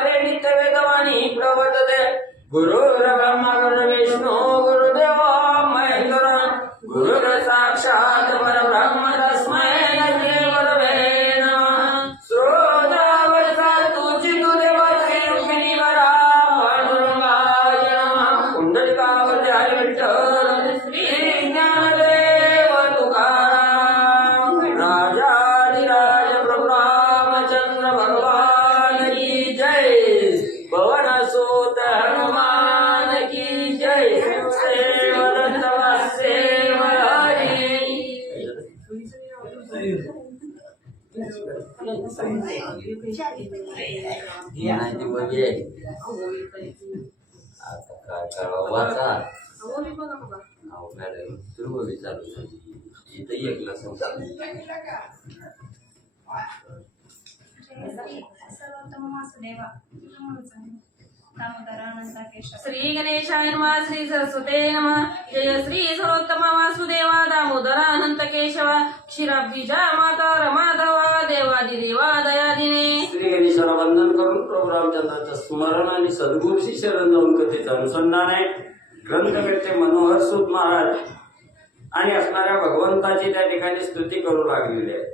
हरे नित्य वेदवाणी प्रवर्तते गुरुर्ब्रह्मा गुरुर्विष्णू गुरुदेव महेश्वर गुरुर् साक्षात् परब्रह्म तस्मै श्री गुरवे नमः श्रोतावरचा तुझी गुरुदेवा श्री रुक्मिणी वरा पांडुरंगाय नमः कुंडलिकावरती हरी विठ्ठल श्री ज्ञानदेव तुकाराम राजाधिराज प्रभु रामचंद्र भगवान की जय पवन सूत हनुमान की जय सेवदत्त वासुदेव हरी आता काय करावं आता मॅडम सुरू चालू इथं एकला समजा श्री गणेशाय नमः श्री सरस्वते नमः जय श्री सर्वोत्तम वासुदेवा दामोदरानंत केशवा क्षीराब्दीजा माता रमाधवा देवादिदेवा दयादिने श्री गणेशाला वंदन करून प्रभू रामचंद्राचं स्मरण आणि सद्गुरूशी शरण जाऊन कथेचं अनुसंधान आहे. ग्रंथकर्ते मनोहर सूत महाराज आणि असणाऱ्या भगवंताची त्या ठिकाणी स्तुती करू लागलेली आहे.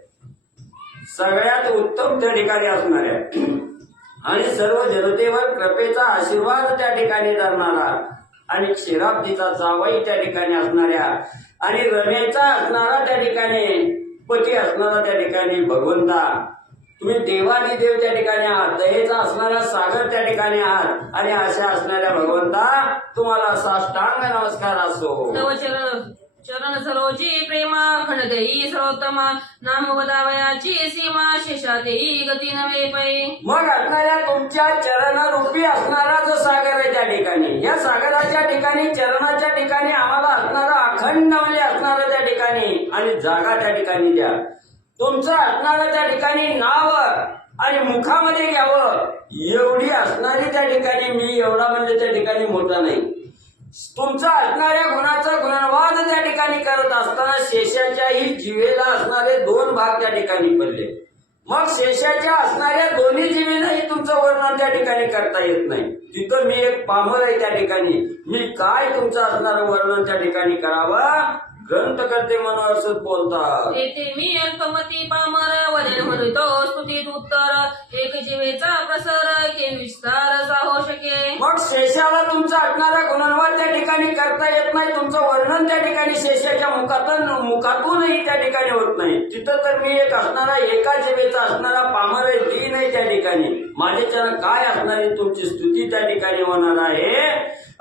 सगळ्यात उत्तम त्या ठिकाणी असणाऱ्या आणि सर्व जनतेवर कृपेचा आशीर्वाद त्या ठिकाणी धरणारा आणि क्षीराब्दीचा जावई त्या ठिकाणी असणाऱ्या आणि रमेचा असणारा त्या ठिकाणी पती असणारा त्या ठिकाणी भगवंता तुम्ही देवादिदेव त्या ठिकाणी आहात. दयेचा असणारा सागर त्या ठिकाणी आहात आणि अशा असणाऱ्या भगवंता तुम्हाला साष्टांग नमस्कार असो. तव चरण सरोजी प्रेमा खंडदेई सर्वोत्तम नाम वदावयाची सीमा शेषादेई गती नवे पै. मग असणाऱ्या तुमच्या चरणरूपी असणारा जो सागर आहे त्या ठिकाणी या सागराच्या ठिकाणी चरणाच्या ठिकाणी आम्हाला असणारा अखंड म्हणजे असणारा त्या ठिकाणी आणि जागा त्या ठिकाणी द्या. तुमचं असणारं त्या ठिकाणी नाव आणि मुखामध्ये घ्यावं एवढी असणारी त्या ठिकाणी मी एवढा म्हणजे त्या ठिकाणी मोठा नाही. तुमचा असणाऱ्या गुणाचा गुणवाद त्या ठिकाणी करत असताना शेषाच्याही जिवेला असणारे दोन भाग त्या ठिकाणी पडले. मग शेषाच्या असणाऱ्या दोन्ही जिवेलाही तुमचं वर्णन त्या ठिकाणी करता येत नाही. तिथं मी एक पामर आहे त्या ठिकाणी मी काय तुमचं असणारं वर्णन त्या ठिकाणी करावं. ग्रंथकर्ते मनोहर सूत बोलतात तेथे मी अल्पमती पामर वदन म्हणतो स्तुतीत उत्तर एक जीवेचा प्रसर के विस्तार साहो शके. मग शेषाला तुमचा असणारा गुणवाद त्या ठिकाणी करता येत नाही. तुमचं वर्णन त्या ठिकाणी शेषाच्या मुखातूनही त्या ठिकाणी होत नाही. तिथं तर मी एक असणारा एका जीवेचा असणारा पामर आहे दीन आहे त्या ठिकाणी माझ्याच्या काय असणारी तुमची स्तुती त्या ठिकाणी होणार आहे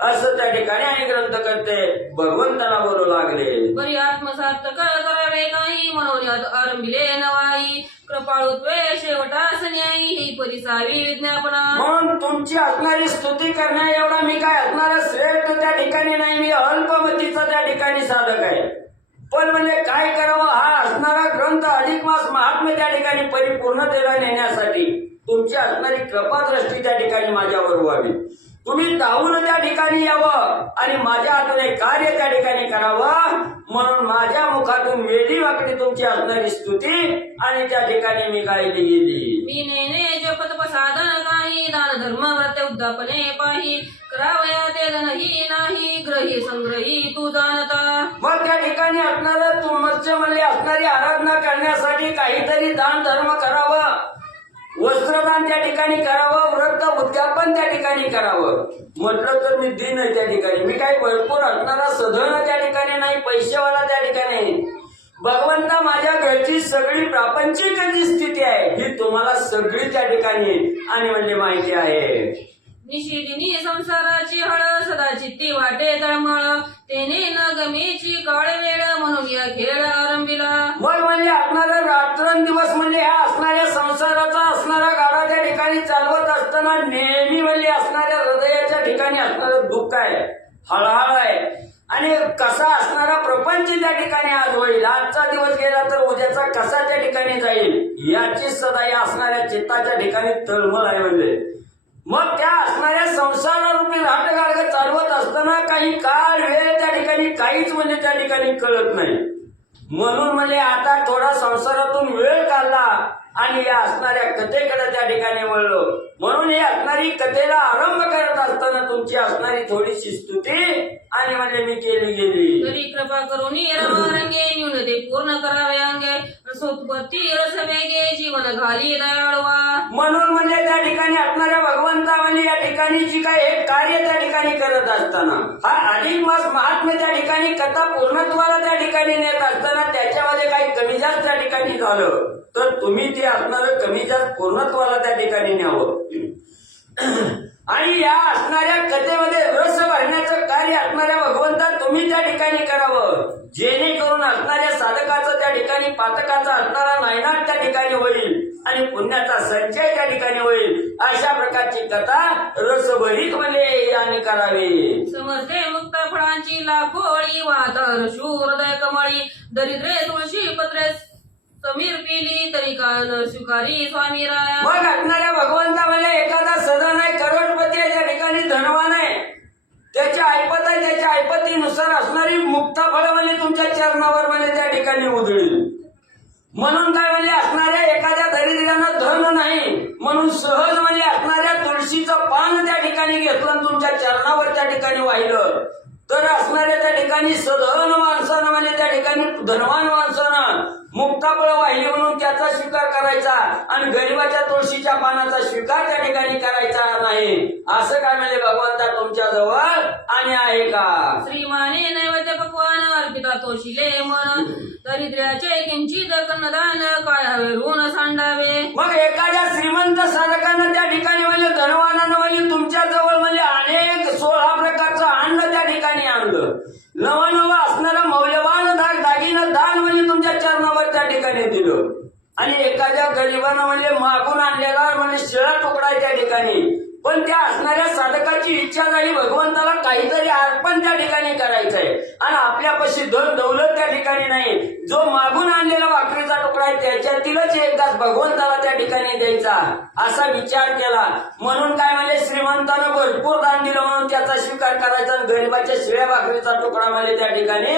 असं त्या ठिकाणी आणि ग्रंथकर्ते भगवंताला बोलू लागले. बरी आत्मसात करावे काही म्हणून आरंभिले नवाई कृपाळुत्वे शेवटास न्यायी ही परिसावी विज्ञापना. म्हणून तुमची असणारी स्तुती करण्या एवढा मी काय असणारा श्रेष्ठ त्या ठिकाणी नाही. मी अल्पमतीचा त्या ठिकाणी साधक आहे. पण म्हणजे काय करावं हा असणारा ग्रंथ अधिक मास महात्म्य त्या ठिकाणी परिपूर्णतेला नेण्यासाठी तुमची असणारी कृपादृष्टी त्या ठिकाणी माझ्यावर व्हावी. तुम्ही धावून त्या ठिकाणी यावं आणि माझ्या हातून कार्य त्या ठिकाणी करावं म्हणून माझ्या मुखातून वेगळी वाकडी तुमची असणारी स्तुती आणि त्या ठिकाणी मी गायली गेली. मी नेने जपत साधन काही दान धर्म व्रत उद्दापने पाही करावया ते नाही नाही ग्रही संग्रही तू जाणता. मग त्या ठिकाणी असणारं तुमच्या मध्ये असणारी आराधना करण्यासाठी काहीतरी दान धर्म करावं वस्त्रदान त्या ठिकाणी करावं व्रत उद्यापन त्या ठिकाणी करावं म्हटलं तर मी दिन आहे त्या ठिकाणी. मी काही भरपूर असणारा सधन त्या ठिकाणी नाही पैसेवाला त्या ठिकाणी. भगवंता माझ्या घरची सगळी प्रापंचिक जी स्थिती आहे ही तुम्हाला सगळी त्या ठिकाणी आणि म्हणजे माहिती आहे. निशिदिनी संसाराची हळ सदा चित्ती वाटे तळमळ तेने न गमेची काळ वेळ म्हणून या खेळ आरंभिला. मग म्हणजे असणारा रात्रंदिवस म्हणजे ह्या असणाऱ्या संसाराचा असणारा गाडा त्या ठिकाणी चालवत असताना नेहमी म्हणजे असणाऱ्या हृदयाच्या ठिकाणी असणारं दुःख आहे हळहळ आहे आणि कसा असणारा प्रपंच त्या ठिकाणी आज होईल. आजचा दिवस गेला तर उद्याचा कसा त्या ठिकाणी जाईल याची सदा या असणाऱ्या चित्ताच्या ठिकाणी तळमळ आहे. म्हणजे मग त्या असणाऱ्या संसारारूपी राटगाडग चालवत असताना काही काळ वेळ त्या ठिकाणी काहीच म्हणजे त्या ठिकाणी कळत नाही. म्हणून म्हणजे आता थोडा संसारातून वेळ काढला आणि या असणाऱ्या कथेकडे त्या ठिकाणी वळलो. म्हणून ही असणारी कथेला आरंभ करत असताना तुमची असणारी थोडीशी स्तुती आणि म्हणजे मी केली गेली. तरी कृपा करून रंगे न्यूनते पूर्ण करावे अंगे रसोत्पत्ती रस वेगे जीवन घाली दयाळवा. म्हणून म्हणजे त्या ठिकाणी असणाऱ्या भगवंता म्हणजे या ठिकाणी जी काय हे कार्य त्या ठिकाणी करत असताना हा अधिक मास महात्म्य त्या ठिकाणी कथा पूर्णत्वाला त्या ठिकाणी नेत असताना त्याच्यामध्ये काही कमी जास्त त्या ठिकाणी झालं तर तुम्ही ते असणार कमी जास्त पूर्णत्वाला त्या ठिकाणी न्यावं. आणि या असणाऱ्या कथेमध्ये रस भरण्याचं कार्य असणाऱ्या भगवंता तुम्ही त्या ठिकाणी करावं जेणेकरून असणाऱ्या साधकाचं त्या ठिकाणी पातकाचा असणारा नायनाट त्या ठिकाणी होईल आणि पुण्याचा संचय त्या ठिकाणी होईल. अशा प्रकारची कथा रसभरीत म्हणजे याने करावी. समजते मुक्त फळांची लाखोळी वातर शूर हृदय कमळी दरिद्रे तुळशी पत्रे समीर पिली तरी का न स्वीकारी स्वामी राया. मग असणाऱ्या भगवंता म्हणजे एखादा सदन आहे करोडपती आहे त्या ठिकाणी धनवान आहे त्याची ऐपत आहे त्याच्या ऐपतीनुसार असणारी मुक्त फळं म्हणजे तुमच्या चरणावर म्हणजे त्या ठिकाणी उधळील. म्हणून काय म्हणजे असणाऱ्या एखाद्या दरिद्र्यानं धन नाही म्हणून सहज म्हणजे असणाऱ्या तुळशीचं पान त्या ठिकाणी घेतलं आणि तुमच्या चरणावर त्या ठिकाणी वाहिलं तर असणाऱ्या त्या ठिकाणी सधन माणसानं म्हणजे त्या ठिकाणी धनवान माणसानं मुक्ताफळ वाहिली म्हणून त्याचा स्वीकार करायचा आणि गरिबाच्या तुळशीच्या पानाचा स्वीकार त्या ठिकाणी करायचा नाही. असं काय म्हणजे भगवंता तुमच्या जवळ आणि आहे का. श्रीमाने नैवेद्य पक्वान अर्पिता तोशिले मन दरिद्र्याचे किंचित कन्नदान काय हवे ऋण सांडावे. मग एखाद्या श्रीमंत साधकानं त्या ठिकाणी म्हणजे धनवानानं म्हणजे तुमच्या जवळ म्हणजे अनेक 16 प्रकारचं अन्न त्या ठिकाणी आणलं नवं असणारं मौल्यवान दागिनं दान म्हणजे तुमच्या चरणावर त्या ठिकाणी दिलं आणि एखाद्या गरिबानं म्हणजे मागून आणलेला म्हणजे शिळा तुकडा त्या ठिकाणी पण त्या असणाऱ्या साधकाची इच्छा झाली भगवंताला काहीतरी अर्पण त्या ठिकाणी करायचंय आणि आपल्यापाशी धन दौलत त्या ठिकाणी नाही जो मागून आणलेला भाकरीचा तुकडा आहे त्याच्यातीलच एकदाच भगवंताला त्या ठिकाणी द्यायचा असा विचार केला. म्हणून काय म्हणजे श्रीमंतानं भरपूर दान दिलं म्हणून त्याचा स्वीकार करायचा आणि गरिबाच्या शिळ्या भाकरीचा तुकडा म्हणजे त्या ठिकाणी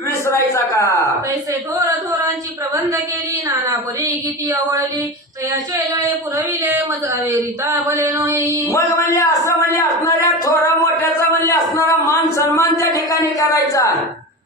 विसरायचा का. पैसे थोर थोरांची प्रबंध केली नाना परी किती आवडली तयाचे गळे पुरविले मजावे रीता भले नोही. मग म्हणजे असं म्हणजे असणाऱ्या थोरा मोठ्याचा म्हणजे असणारा मान सन्मान त्या ठिकाणी करायचा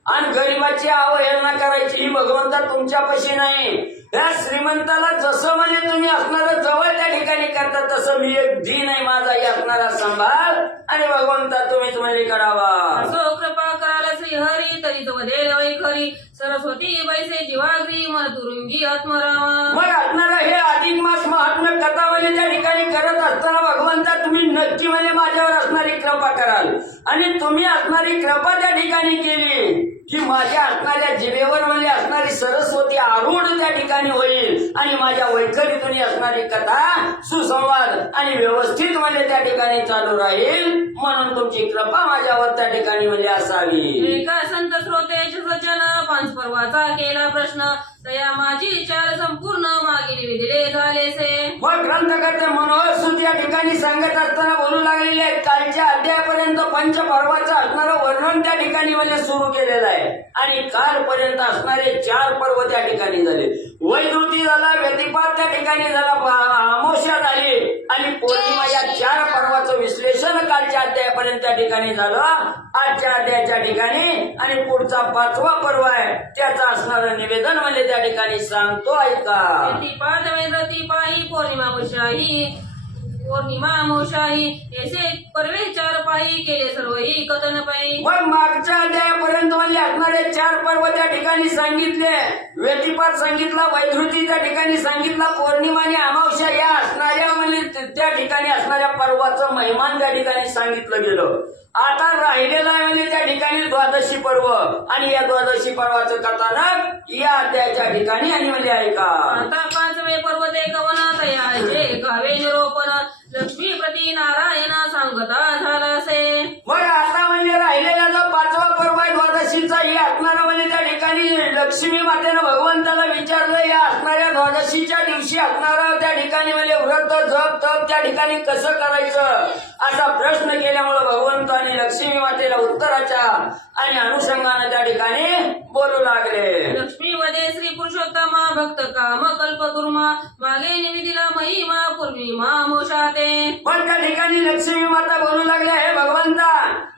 आणि गरिबाची अवहेलना करायची ही भगवंता तुमच्यापाशी नाही. त्या श्रीमंताला जसं म्हणजे तुम्ही असणारं जवळ त्या ठिकाणी करता तसं मी एक दिन आहे माझा असणारा सांभाळ आणि भगवंता तुम्हीच म्हणजे करावा. असो कृपा कराल श्री हरी तरी वदेल वै खरी सरस्वती बैसे जीवाग्री मन तुरुंगी आत्मरामा. मग असणारं हे अधिक मास महात्म्य कथा म्हणजे त्या ठिकाणी करत असताना भगवंता तुम्ही नक्की म्हणजे माझ्यावर असणारी कृपा कराल आणि तुम्ही असणारी कृपा त्या ठिकाणी केली की माझ्या असणाऱ्या जिभेवर म्हणजे असणारी सरस्वती आरूढ त्या ठिकाणी होईल आणि माझ्या वैखरीतून असणारी कथा सुसंवाद आणि व्यवस्थित म्हणजे त्या ठिकाणी चालू राहील. म्हणून तुमची कृपा माझ्यावर त्या ठिकाणी म्हणजे असावी. एका संत श्रोतेश सजन पांच पर्वाचा केला प्रश्न तया माझी चार संपूर्ण मागील विदिले झालेसे. मग ग्रंथकर्ते मनोहर सूत या ठिकाणी सांगत असताना बोलू लागलेले आहेत कालच्या अध्यायापर्यंत पंचपर्वाचं असणारं वर्णन त्या ठिकाणी म्हणजे सुरू केलेलं आहे आणि कालपर्यंत असणारे 4 पर्व त्या ठिकाणी झाले. वैधृती झाला व्यतिपात त्या ठिकाणी झाला अमावस्या झाली आणि पौर्णिमा या 4 पर्वाचं विश्लेषण कालच्या अध्यायापर्यंत त्या ठिकाणी झालं. आजच्या अध्यायाच्या ठिकाणी आणि पुढचा 5वा पर्व आहे त्याचं असणारं निवेदन म्हणजे त्या ठिकाणी सांगतो ऐका. व्यतिपात वेदती पाही पौर्णिमा मुशाही पौर्णिमा मोशाही ऐसे पर्वे 4 पाही केले सर्व ही कथन पायी. मग मागच्या अध्यायापर्यंत म्हणजे असणारे 4 पर्व त्या ठिकाणी सांगितले. व्यतिपात सांगितला वैधृती त्या ठिकाणी सांगितला पौर्णिमा आणि अमावस्या या असणाऱ्या म्हणजे त्या ठिकाणी असणाऱ्या पर्वाचं महिमान त्या ठिकाणी सांगितलं गेलं. आता राहिलेला आहे म्हणजे त्या ठिकाणी द्वादशी पर्व आणि या द्वादशी पर्वाचं कथानक या अध्यायाच्या ठिकाणी आणि म्हणजे ऐका. आता 5वे पर्व ते कवनात याचे गावे निरोपण लक्ष्मी प्रती नारायण सांगता झाला से. मग आता म्हणजे राहिलेला जो 5वा पर्व आहे द्वादशीचा हे असणारं म्हणजे त्या ठिकाणी लक्ष्मी मातेनं भगवंताला विचारलं, या असणाऱ्या द्वादशीच्या दिवशी असणारा त्या ठिकाणी म्हणजे व्रत जप तप त्या ठिकाणी कसं करायचं असा प्रश्न केल्यामुळे भगवंताने लक्ष्मी मातेला उत्तराच्या आणि अनुषंगाने त्या ठिकाणी बोलू लागले. लक्ष्मीमध्ये श्री पुरुषोत्तमा भक्त काम कल्प कुर्मा मागे निविदिला महिमा पूर्वी मोशाते. पण त्या ठिकाणी लक्ष्मी माता बोलू लागल्या, हे भगवंता,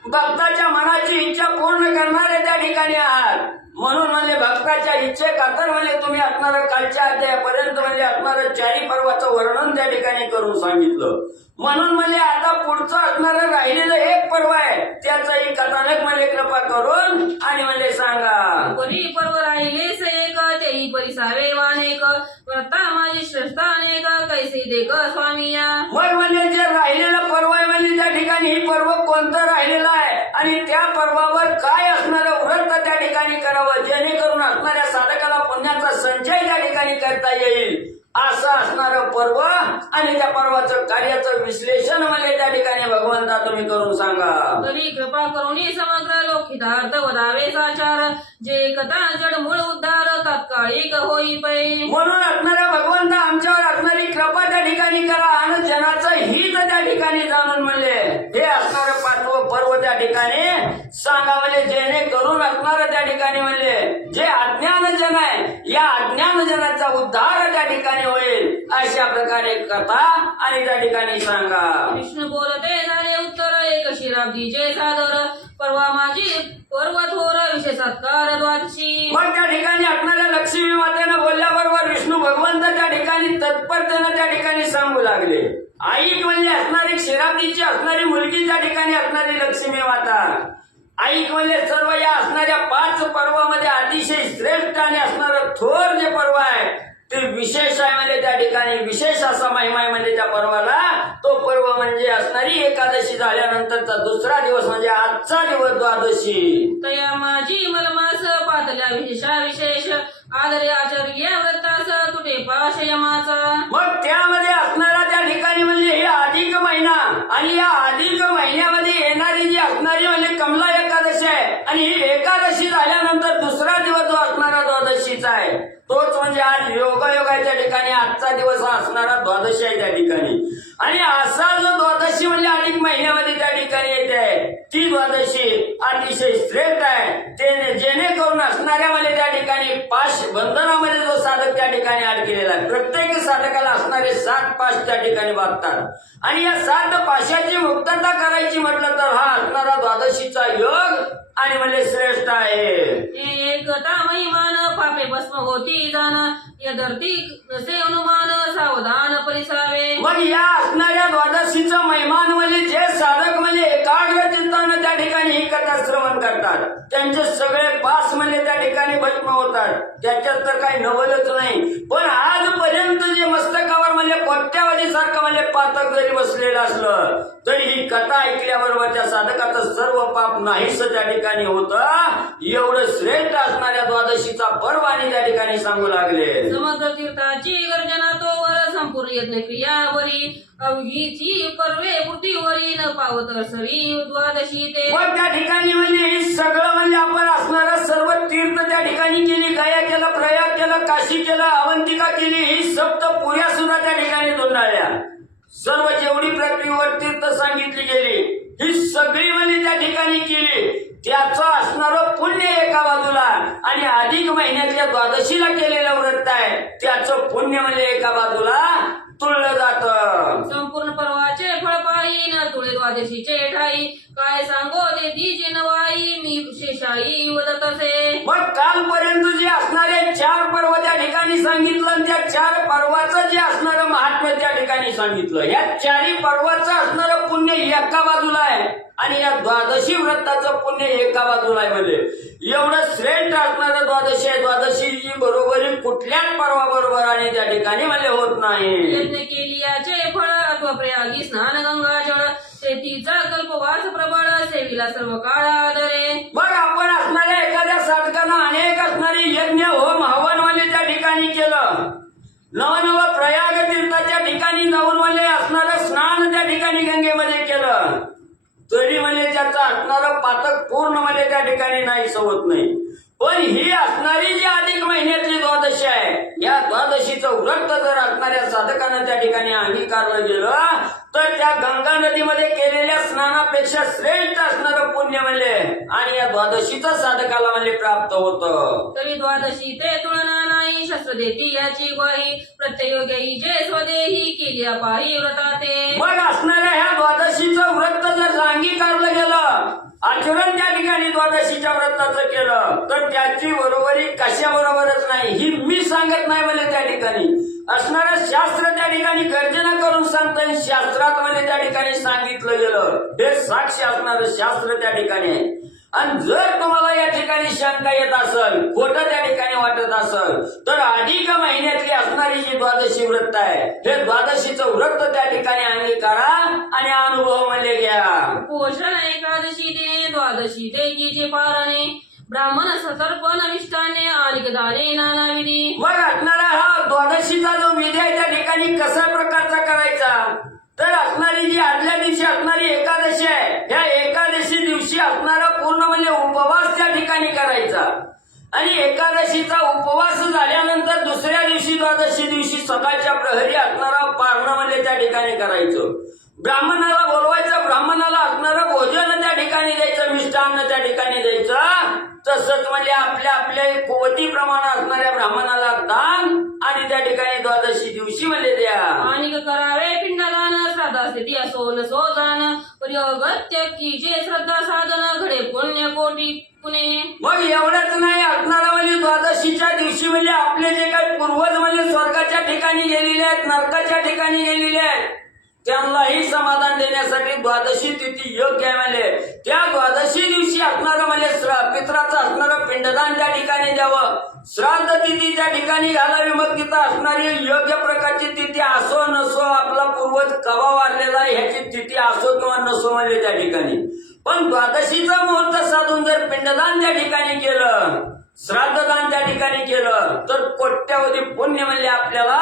भक्ताच्या मनाची इच्छा पूर्ण करणारे त्या ठिकाणी आहात. म्हणून म्हणजे भक्ताच्या इच्छे खातर म्हणजे तुम्ही असणारं कालच्या अध्यायापर्यंत म्हणजे असणारं चारी पर्वाचं वर्णन त्या ठिकाणी करून सांगितलं. म्हणून म्हणजे आता पुढचं असणारं राहिलेलं एक पर्व आहे, त्याचंही कथानक म्हणजे कृपा करून आणि म्हणजे सांगा. परी पर्व राहिलेस एक तेही परिसावे वानेक व्रता माझी श्रेष्ठा अनेक कैसे देख स्वामी या. मग म्हणजे जे राहिलेलं पर्व आहे म्हणजे त्या ठिकाणी ही पर्व कोणतं राहिलेलं आहे आणि त्या पर्वावर काय असणारं व्रत त्या ठिकाणी करावं जेणेकरून असणाऱ्या साधकाला पुण्याचा संचय त्या ठिकाणी करता येईल असं असणारं पर्व आणि त्या पर्वाचं कार्याचं विश्लेषण म्हणजे त्या ठिकाणी भगवंता तुम्ही करून सांगा. तरी कृपा करुणी समग्र लोकितार्थ वदावे साचार जे कथा जड मूळ उद्धार तात्कालिक होई पै. म्हणून असणाऱ्या भगवंता आमच्यावर असणारी कृपा त्या ठिकाणी करा आणि जनाचं हित त्या ठिकाणी जाणून म्हणजे हे असणारं पाचवं पर्व त्या ठिकाणी सांगा म्हणजे जेणेकरून असणारं त्या ठिकाणी म्हणजे जे अज्ञानजन आहे या अज्ञानजनाचा उद्धार त्या ठिकाणी होईल अशा प्रकारे कथा आणि त्या ठिकाणी सांगा. विष्णू बोलते झाले उत्तर एक शिराब्दीचे सादर परवा माझी पर्व थोर विशेषात्कार द्वादशी. मग त्या ठिकाणी असणाऱ्या लक्ष्मी मातेनं बोलल्याबरोबर विष्णू भगवंत त्या ठिकाणी तत्परतेनं त्या ठिकाणी सांगू लागले. आई म्हणजे असणारी क्षीराब्दीची असणारी मुलगी त्या ठिकाणी असणारी लक्ष्मी माता. ऐक म्हणजे सर्व या असणाऱ्या 5 पर्वामध्ये अतिशय श्रेष्ठ आणि असणारं थोर जे पर्व आहे ते विशेष आहे म्हणजे त्या ठिकाणी विशेष असा महिमा आहे म्हणजे त्या पर्वाला. तो पर्व म्हणजे असणारी एकादशी झाल्यानंतरचा दुसरा दिवस म्हणजे आजचा दिवस द्वादशी. तया माझी मलमास पातल्या विशेषा विशेष आदरे आचार्य व्रतास तुटे पाश यमाचा. मग त्यामध्ये असणारा त्या ठिकाणी म्हणजे हे अधिक महिना आणि या अधिक महिन्यामध्ये येणारी जी असणारी म्हणजे कमला एकादशी आहे आणि ही एकादशी झाल्यानंतर दुसरा दिवस जो असणारा द्वादशीचा आहे तोच म्हणजे आज योगायोगाच्या ठिकाणी आजचा दिवस हा असणारा द्वादशी आहे त्या ठिकाणी. आणि असा जो द्वादशी म्हणजे अधिक महिन्यामध्ये त्या ठिकाणी येते ती द्वादशी अतिशय श्रेष्ठ आहे. ते जेणेकरून असणाऱ्या म्हणजे त्या ठिकाणी पाश बंधनामध्ये जो साधक त्या ठिकाणी अडकलेला आहे प्रत्येक साधकाला असणारे 7 पाश त्या ठिकाणी बांधतात आणि या 7 पाशाची मुक्तता करायची म्हटलं तर हा असणारा द्वादशीचा योग आणि म्हणजे श्रेष्ठ आहे. एकता महिमान पापे भस्म होती जाण यदर्थी नसे अनुमान सावधान परिसावे. मग या असणाऱ्या द्वादशीचं महिमान म्हणजे जे साधक म्हणजे एकाग्र चित्तानं त्या ठिकाणी ही कथा श्रवण करतात त्यांचे सगळे पास म्हणजे त्या ठिकाणी भस्म होतात. त्याच्यात तर काही नवलच नाही. पण आजपर्यंत जे मस्तकावर म्हणजे कोट्यावधी सारखं म्हणजे पातक जरी बसलेलं असलं तरी ही कथा ऐकल्याबरोबर त्या साधकाचं सर्व पाप नाहीस त्या ठिकाणी होतं. एवढं श्रेष्ठ असणाऱ्या द्वादशीचा पर्व आणि त्या ठिकाणी सांगू लागले. समग्र तीर्थाची गर्जना तोवर संपूर्ण यज्ञ क्रियावरी अवघीची पर्वे पृथ्वीवरी न पावत सरी द्वादशी ते. मग त्या ठिकाणी म्हणजे हे सगळं म्हणजे आपण असणारं सर्व तीर्थ त्या ठिकाणी केली. गया केलं, प्रयाग केलं, काशी केलं, अवंतिका केली. ही सप्त पुऱ्या सुद्धा त्या ठिकाणी दोंडाळल्या. सर्व जेवढी पृथ्वीवर तीर्थ सांगितली गेली ही सगळी म्हणजे त्या ठिकाणी केली. त्याचं असणारं पुण्य एका बाजूला आणि अधिक महिन्यातल्या द्वादशीला केलेलं व्रत आहे त्याचं पुण्य म्हणजे एका बाजूला तुळलं जातं. संपूर्ण पर्वाचे फळ पायी न तुळे द्वादशीचे ठाई काय सांगो ते दीजे नवाई मी शेषाई वदत असे. मग कालपर्यंत जे असणारे 4 पर्व त्या ठिकाणी सांगितलं आणि त्या 4 पर्वाचं जे असणारं महात्म्य त्या ठिकाणी सांगितलं. या 4 पर्वाचं असणारं पुण्य एका बाजूला आहे आणि या द्वादशी व्रताचं पुण्य एका बाजूला आहे. म्हणजे एवढं श्रेष्ठ असणारं द्वादशी आहे. द्वादशीची बरोबरी कुठल्याच पर्वाबरोबर आणि त्या ठिकाणी म्हणजे होत नाही. यज्ञ केली याचे फळ अथवा प्रयागी स्नान गंगाजळ शेतीचा कल्पवास प्रबळ सेविला सर्व काळ आदरे. मग आपण असणाऱ्या एखाद्या साधकानं अनेक असणारी यज्ञ होम हवन म्हणजे त्या ठिकाणी केलं. नवनव प्रयाग तीर्थाच्या ठिकाणी जाऊन म्हणजे असणारं स्नान त्या ठिकाणी गंगेमध्ये केलं. तरी म्हणजे त्याचं असणारं पातक पूर्ण म्हणजे त्या ठिकाणी नाही होत नाही. पण ही असणारी जी अधिक महिन्यातली द्वादशी आहे, या द्वादशीचं व्रत जर असणाऱ्या साधकानं त्या ठिकाणी अंगीकारलं गेलं तर त्या गंगा नदीमध्ये केलेल्या स्नानापेक्षा श्रेष्ठ असणारं पुण्य म्हणजे आणि या द्वादशीचं साधकाला म्हणजे प्राप्त होतं. तरी द्वादशी ते तुलना नाही शस्त्र देती याची ग्वाही प्रत्ययोगी जे स्वदेही केली पाही व्रताते. मग असणाऱ्या ह्या द्वादशीचं व्रत जर अंगीकारलं गेलं, आचरण त्या ठिकाणी द्वादशीच्या व्रताचं केलं तर त्याची बरोबरी कशा बरोबरच नाही. ही मी सांगत नाही म्हणजे त्या ठिकाणी असणारं शास्त्र त्या ठिकाणी गर्जना करून सांगतं. शास्त्रात म्हणजे त्या ठिकाणी सांगितलं गेलं, हे साक्ष असणारं शास्त्र त्या ठिकाणी आहे. आणि जर तुम्हाला या ठिकाणी शंका येत असेल, खोटं त्या ठिकाणी वाटत असेल, तर अधिक महिन्यातली असणारी जी द्वादशी व्रत आहे, हे द्वादशीचं व्रत त्या ठिकाणी अंगीकारा आणि अनुभव म्हणजे घ्या. पोषण एकादशी ते द्वादशी ते गीचे पाराने ब्राह्मण सतर्पण मिष्टाने आणि दाने नाना विधी. मग असणारा हा द्वादशीचा जो विधी आहे त्या ठिकाणी कशा प्रकारचा करायचा, तर असणारी जी आदल्या दिवशी असणारी एकादशी आहे, ह्या एकादशी दिवशी असणारा पूर्ण म्हणजे उपवास त्या ठिकाणी करायचा. आणि एकादशीचा उपवास झाल्यानंतर दुसऱ्या दिवशी द्वादशी दिवशी सकाळच्या प्रहरी असणारा पारणं म्हणजे त्या ठिकाणी करायचं. ब्राह्मणाला बोलवायचं, ब्राह्मणाला असणारं भोजन त्या ठिकाणी द्यायचं, मिष्टान्न त्या ठिकाणी द्यायचं. तसंच म्हणजे आपल्या आपल्या कुवतीप्रमाणे असणाऱ्या ब्राह्मणाला दान आणि त्या ठिकाणी द्वादशी दिवशी म्हणजे द्या. आणि करावे पिंडदान श्रद्धा स्थिती असो नसो जाण परियोगत्य की जे श्रद्धा साधन घडे पुण्य कोटी पुणे. मग एवढंच नाही, असणारा म्हणजे द्वादशीच्या दिवशी म्हणजे आपले जे काही पूर्वज म्हणजे स्वर्गाच्या ठिकाणी गेलेले आहेत, नरकाच्या ठिकाणी गेलेले आहेत, त्यांनाही समाधान देण्यासाठी द्वादशी तिथी योग्य आहे. म्हणजे त्या द्वादशी दिवशी असणारं म्हणजे पित्राचं असणारं पिंडदान त्या ठिकाणी द्यावं, श्राद्ध तिथी त्या ठिकाणी घालावी. मग तिथं असणारी योग्य प्रकारची तिथी असो नसो, आपला पूर्वज कवा वाढलेला आहे ह्याची तिथी असो किंवा नसो म्हणजे त्या ठिकाणी, पण द्वादशीचा मुहूर्त साधून जर पिंडदान त्या ठिकाणी केलं, श्राद्धदान त्या ठिकाणी केलं तर कोट्यावधी पुण्य म्हणजे आपल्याला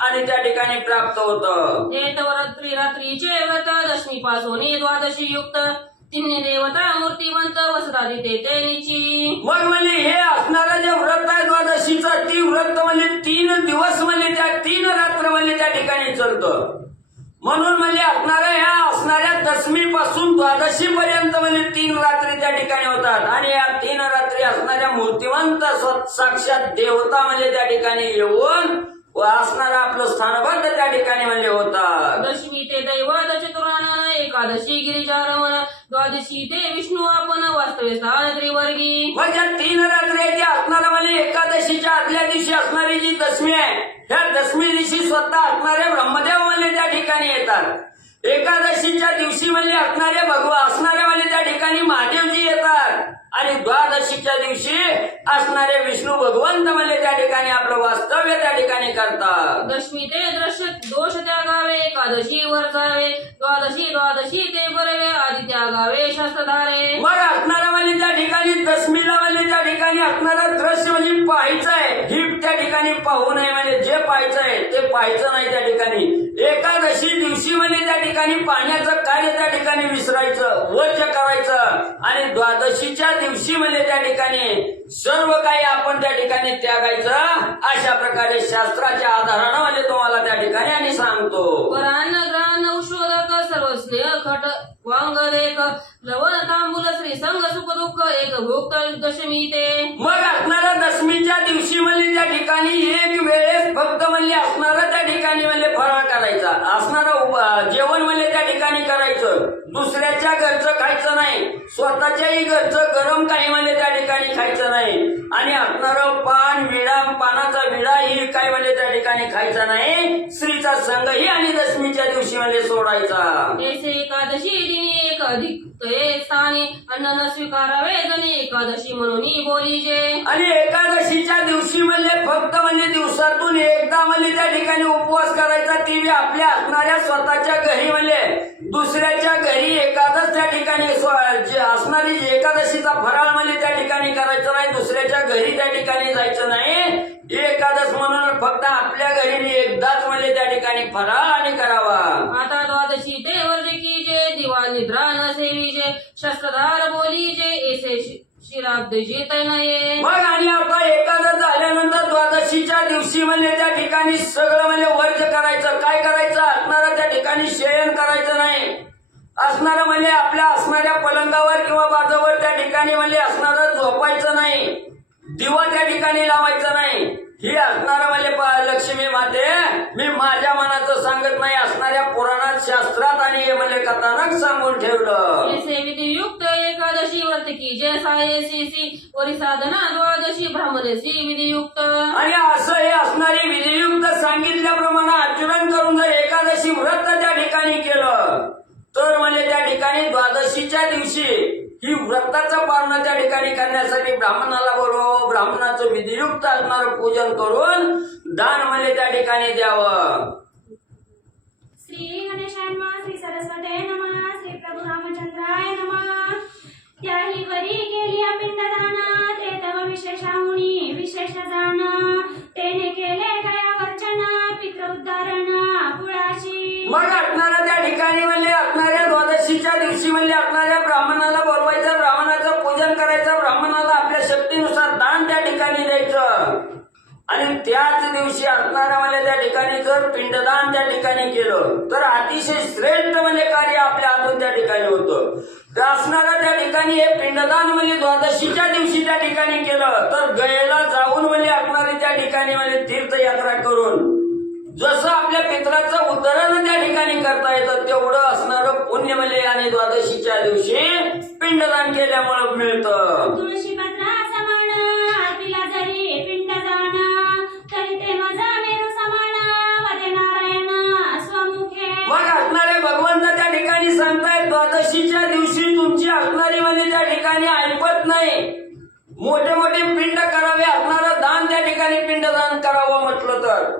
आणि त्या ठिकाणी प्राप्त होतं. रात्री रात्रीचे व्रत दशमी पासून द्वादशी युक्त तिन्ही देवता मूर्तिवंत वसतादी ते निची. मग म्हणजे हे असणारं जे व्रत आहे द्वादशीचं, ती व्रत म्हणजे 3 दिवस म्हणजे त्या 3 रात्र म्हणजे त्या ठिकाणी चालतं. म्हणून म्हणजे असणाऱ्या दशमी पासून द्वादशी पर्यंत म्हणजे 3 रात्री त्या ठिकाणी होतात. आणि या 3 रात्री असणाऱ्या मूर्तिवंत साक्षात देवता म्हणजे त्या ठिकाणी येऊन असणारा आपलं स्थानबद्ध त्या ठिकाणी म्हणजे होतात. दशमी ते दैवत चतुरानन एकादशी गिरिजारमण द्वादशी ते विष्णू आपण वास्तव्य स्थान त्रिवर्गी. मग या 3 रात्री आहे ती असणारा म्हणजे एकादशीच्या आदल्या दिवशी असणारी जी दशमी आहे, ह्या दशमी दिवशी स्वतः असणारे ब्रह्मदेव म्हणजे त्या ठिकाणी येतात. एकादशीच्या दिवशी म्हणजे असणारे असणारे म्हणजे त्या ठिकाणी महादेवजी येतात. आणि द्वादशीच्या दिवशी असणारे विष्णू भगवंत म्हणजे त्या ठिकाणी आपलं वास्तव्य त्या ठिकाणी करतात. दशमी ते दृश्य दोष त्यागावे एकादशी वर जावे द्वादशी ते बरवे आधी त्यागावे शास्त्रधारे. मग असणारा म्हणजे त्या ठिकाणी दशमीला म्हणजे त्या ठिकाणी असणारं दृश्य म्हणजे पाहायचं आहे, ही त्या ठिकाणी पाहू नये. म्हणजे जे पाहायचं आहे ते पाहायचं नाही त्या ठिकाणी. एकादशी दिवशी म्हणजे त्या ठिकाणी पाहण्याचं कार्य त्या ठिकाणी विसरायचं, वर्ज करायचं. आणि द्वादशीच्या दिवशी म्हणजे त्या ठिकाणी सर्व काही आपण त्या ठिकाणी त्यागायचं. अशा प्रकारे शास्त्राच्या आधारानं म्हणजे तुम्हाला त्या ठिकाणी आणि सांगतो. वरान्न ग्रान औषधक सर्व स्नेह खट वांग रेख लवण तांबूल श्री संग सुख दुःख एक भुक्त दशमी ते. मग असणाऱ्या दशमीच्या दिवशी म्हणजे त्या ठिकाणी एक वेळेस फक्त म्हणजे असणारं त्या ठिकाणी म्हणजे फराळ करायचा, असणारं जेवण म्हणजे त्या ठिकाणी करायचं. दुसऱ्याच्या घरचं खायचं नाही, स्वतःच्याही घरचं गरम काही म्हणजे त्या ठिकाणी खायचं नाही. आणि असणारं पान विडा पानाचा विडा ही काय म्हणजे त्या ठिकाणी खायचा नाही. स्त्रीचा संघही आणि दशमीच्या दिवशी म्हणजे सोडायचा. एकादशी दिनी एक अधिक स्थानी अन्न न स्वीकारावे जणी एकादशी म्हणून बोलीजे. आणि एकादशीच्या दिवशी म्हणजे फक्त म्हणजे दिवसातून एकदा म्हणजे त्या ठिकाणी उपवास करायचा, ती आपल्या असणाऱ्या स्वतःच्या घरी म्हणजे दुसऱ्याच्या घरी एकादश त्या ठिकाणी असणारी एकादशीचा फराळ म्हणजे त्या ठिकाणी करायचं नाही, दुसऱ्याच्या घरी त्या ठिकाणी जायचं नाही. एकादश म्हणून फक्त आपल्या घरी एकदाच म्हणजे त्या ठिकाणी फराळ आणि करावा. आता द्वादशी ते वर्ज की जे दिवा निद्रा न सेवी शस्त्रधार बोली जे ऐसे शिराब्द जीत नये. मग आणि आता एकादश झाल्यानंतर द्वादशीच्या दिवशी म्हणजे त्या ठिकाणी सगळं म्हणजे वर्ज करायचं. काय करायचं? असणारा त्या ठिकाणी शयन करायचं नाही. असणारं म्हणजे आपल्या असणाऱ्या पलंगावर किंवा बाजावर त्या ठिकाणी म्हणजे असणारं झोपायचं नाही. दिवा त्या ठिकाणी लावायचा नाही. ही असणारं म्हणजे लक्ष्मी माते मी माझ्या मनाचं सांगत नाही, असणाऱ्या पुराणात शास्त्रात आणि हे म्हणजे कथानक सांगून ठेवलं. ऐसे विधियुक्त एकादशी व्रत की जैसा ऐसी वरी साधना द्वादशी ब्राह्मणेसी विधियुक्त. आणि असं हे असणारी विधियुक्त सांगितल्याप्रमाणे आचरण करून जर एकादशी व्रत त्या ठिकाणी केलं तर म्हणजे त्या ठिकाणी द्वादशीच्या दिवशी ही व्रताचं पालन त्या ठिकाणी करण्यासाठी ब्राह्मणाला बोलवावं. ब्राह्मणाचं विधियुक्त असणारं पूजन करून दान म्हणजे त्या ठिकाणी द्यावं. श्री गणेशाय नमः, श्री सरस्वते नमः, श्री प्रभू रामचंद्राय नमः. त्याही वरी केली पिंडदान, ते तव विशेषाहुनी विशेष जाण. तेने केले गया वर्चन, पितृ उद्धारण कुळाशी. मग असणाऱ्या त्या ठिकाणी म्हणजे असणाऱ्या द्वादशीच्या दिवशी म्हणजे असणाऱ्या ब्राह्मणाला बोलवायचं, ब्राह्मणाचं पूजन करायचं, ब्राह्मणाला आपल्या शक्तीनुसार दान त्या ठिकाणी द्यायचं. आणि त्याच दिवशी असणाऱ्या म्हणजे त्या ठिकाणी जर पिंडदान त्या ठिकाणी केलं तर अतिशय श्रेष्ठ म्हणजे कार्य आपल्या हातून त्या ठिकाणी होतं. तर असणाऱ्या त्या ठिकाणी हे पिंडदान म्हणजे द्वादशीच्या दिवशी त्या ठिकाणी केलं तर गयेला जाऊन म्हणजे असणारी त्या ठिकाणी म्हणजे तीर्थयात्रा करून जसं आपल्या पित्राचं उद्धरण त्या ठिकाणी करता येतं तेवढं असणारं पुण्य म्हणजे आणि द्वादशीच्या दिवशी पिंडदान केल्यामुळे मिळतं. तुळशी पत्रा समान, आरतीला जरी पिंडदान, तरी ते माझा मेरू समान, वदे नारायण स्वमुखे. मग असणारे भगवंत त्या ठिकाणी सांगतायत द्वादशीच्या दिवशी तुमची असणारी म्हणजे त्या ठिकाणी ऐकत नाही. मोठे मोठे पिंड करावे, असणारं दान त्या ठिकाणी पिंडदान करावं म्हटलं तर.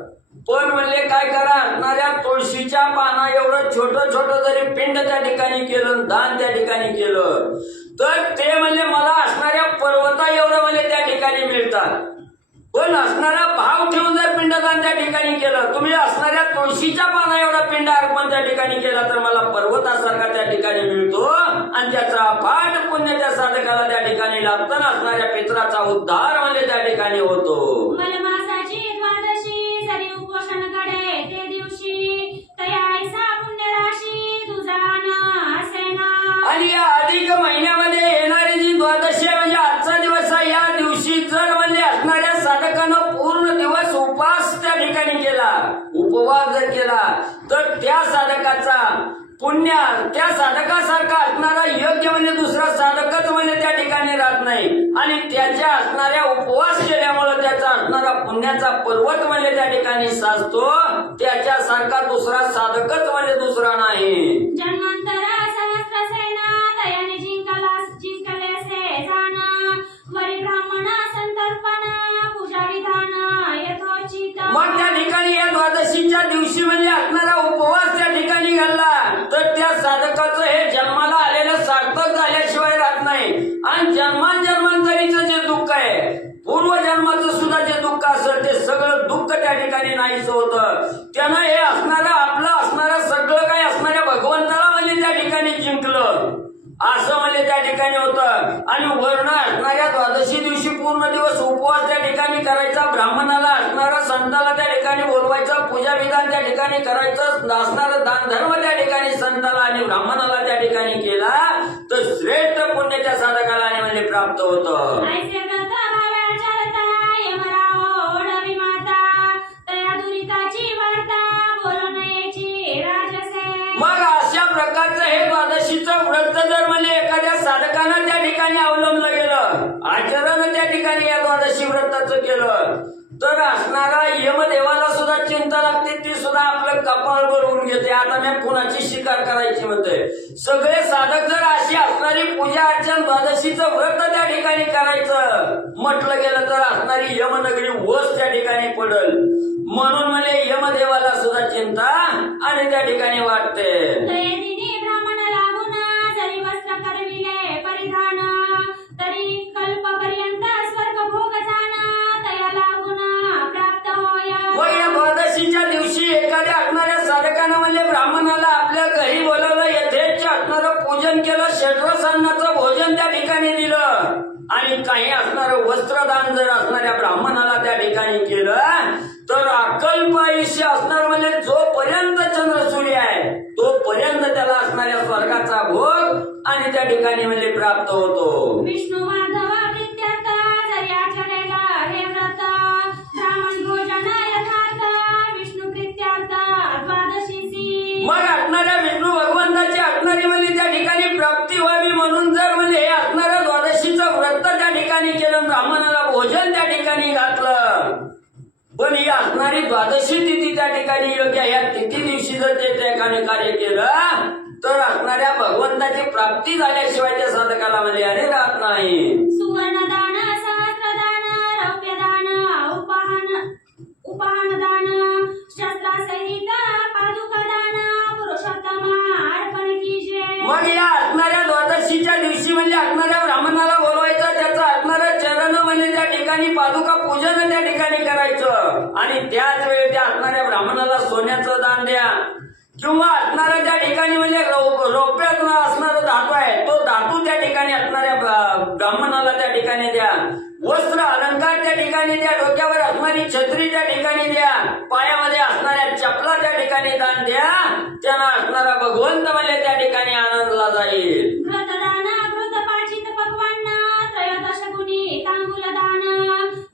पण म्हणले काय करा, असणाऱ्या तुळशीच्या पाना एवढं छोटं छोटं जरी पिंड त्या ठिकाणी केलं, दान त्या ठिकाणी केलं तर ते म्हणजे मला असणाऱ्या पर्वता एवढं म्हणजे त्या ठिकाणी मिळतात. पण असणारा भाव ठेवून जर पिंडदान त्या ठिकाणी केलं, तुम्ही असणाऱ्या तुळशीच्या पाना एवढा पिंड अर्पण त्या ठिकाणी केला तर मला पर्वतासारखा त्या ठिकाणी मिळतो आणि त्याचा अफाट पुण्य त्या साधकाला त्या ठिकाणी लागतं. असणाऱ्या पित्राचा उद्धार म्हणजे त्या ठिकाणी होतो. मलमासाची द्वादशी जरी उपोषण कडे ते दिवशी, तया ऐसा पुण्य राशी तुझा न असेना. आणि या अधिक महिन्यामध्ये येणारी जी द्वादशी आहे म्हणजे आजचा दिवस आहे, या दिवशी जर म्हणजे असणाऱ्या साधकानं पूर्ण दिवस उपवास त्या ठिकाणी केला, उपवास जर केला तर त्या साधकाचा पुण्य त्या साधकासारखा असणारा योग्य म्हणजे दुसरा साधकच म्हणजे त्या ठिकाणी राहत नाही. आणि त्याच्या असणाऱ्या उपवास केल्यामुळे त्याचा असणारा पुण्याचा पर्वत म्हणजे त्या ठिकाणी साजतो. त्याच्यासारखा दुसरा साधकच म्हणजे दुसरा नाही. जन्मांतर सहस्र सेना, तयाने जिंकलेसे जाण. वरी ब्राह्मण संतर्पण, पूजा विधान यथोचित. मग त्या ठिकाणी या द्वादशीच्या दिवशी म्हणजे असणारा उपवास त्या ठिकाणी घालला तर त्या साधकाचं हे जन्माला आलेलं सार्थक झाल्याशिवाय राहत नाही. आणि जन्मांतरीचं जे दुःख आहे, पूर्वजन्माचं सुद्धा जे दुःख असेल ते सगळं दुःख त्या ठिकाणी नाहीच होतं. त्यानं हे असणारं आपलं असणारं सगळं काही असणाऱ्या भगवंताला म्हणजे त्या ठिकाणी जिंकलं असं म्हणजे त्या ठिकाणी होतं. आणि वर्ण असणाऱ्या द्वादशी दिवशी पूर्ण दिवस उपवास त्या ठिकाणी करायचा, ब्राह्मणाला असणारा संताला त्या ठिकाणी बोलवायचं, पूजा विधान त्या ठिकाणी करायचं, असणारं दान धर्म त्या ठिकाणी संताला आणि ब्राह्मणाला त्या ठिकाणी केला तर श्रेष्ठ पुण्य त्या साधकाला आणि म्हणजे प्राप्त होतं. ऐसे व्रत भाव्या चरता, यमराव ओढवी माता, तया दुरिताची वार्ता, बोलू नयेची राजसे. मग अशा प्रकारचं हे द्वादशीचं व्रत जर म्हणजे एखाद्या साधकानं त्या ठिकाणी अवलंबलं गेलं, आचरण त्या ठिकाणी या द्वादशी व्रताचं केलं तर असणारा यमदेवाला सुद्धा चिंता लागते, ती सुद्धा आपलं कपाळ भरवून घेते. आता मी कुणाची शिकार करायची म्हणते. सगळे साधक जर अशी असणारी पूजा अर्चन द्वादशीचं व्रत त्या ठिकाणी करायचं म्हटलं गेलं तर असणारी यमनगरी वस त्या ठिकाणी पडल. म्हणून म्हणजे यमदेवाला सुद्धा चिंता आणि त्या ठिकाणी वाटते. त्रयदिनी ब्राह्मण लागून, जरी वस्त्र करविले परिधान, तरी कल्पपर्यंत स्वर्ग भोग जाण, तया लागून प्राप्त होय. मग या द्वादशीच्या दिवशी एखाद्या असणाऱ्या साधकानं म्हणजे ब्राह्मणाला आपल्या घरी बोलवलं, यथेच्छ असणारं पूजन केलं, षड्रस अन्नाचं भोजन त्या ठिकाणी दिलं आणि काही असणारं वस्त्रदान जर असणाऱ्या ब्राह्मणाला त्या ठिकाणी केलं तर अकल्प आयुष्य असणार म्हणजे जोपर्यंत चंद्र सूर्य आहे तोपर्यंत त्याला असणाऱ्या स्वर्गाचा भोग आणि त्या ठिकाणी म्हणजे प्राप्त होतो. विष्णू माधव प्रित्यर्थ जरी आचरेला हे व्रत ब्राह्मण भोजन यथार्थ विष्णू प्रित्यर्थ द्वादशीसी. मग असणाऱ्या विष्णू भगवंताची असणारी म्हणजे त्या ठिकाणी प्राप्ती व्हावी म्हणून जर म्हणजे हे असणारं द्वादशीचं व्रत त्या ठिकाणी केलं, ब्राह्मणाला भोजन त्या ठिकाणी घातलं, पण ही असणारी द्वादशी तिथी त्या ठिकाणी योग्य या तिथी दिवशी जर ते त्या ठिकाणी कार्य केलं तर असणाऱ्या भगवंताची प्राप्ती झाल्याशिवाय त्या साधकाला म्हणजे अरे राहत नाही. सुवर्णदान सहस्त्रदान रौप्यदान उपहानदान शस्त्रासहित पादुकादान पुरुषोत्तम अर्पण कीजे. मग या असणाऱ्या द्वादशीच्या दिवशी म्हणजे असणाऱ्या ब्राह्मणाला बोलवायचं, त्याचं असणारं चरण म्हणजे त्या ठिकाणी पादुका पूजन त्या ठिकाणी करायचं आणि त्याच वेळी त्या असणाऱ्या ब्राह्मणाला सोन्याचं दान द्या किंवा असणारं त्या ठिकाणी म्हणजे रौप्यात असणारं धातू आहे तो धातू त्या ठिकाणी असणाऱ्या ब्राह्मणाला त्या ठिकाणी द्या. वस्त्र अलंकार त्या ठिकाणी द्या, डोक्यावर असणारी छत्री त्या ठिकाणी द्या, पायामध्ये असणाऱ्या चपला त्या ठिकाणी दान द्या, त्यांना असणारा भगवंत म्हणजे त्या ठिकाणी आनंदला जाईल. घृतदान घृतपाचित पक्वान्न त्रयोदश गुणी तांबूलदान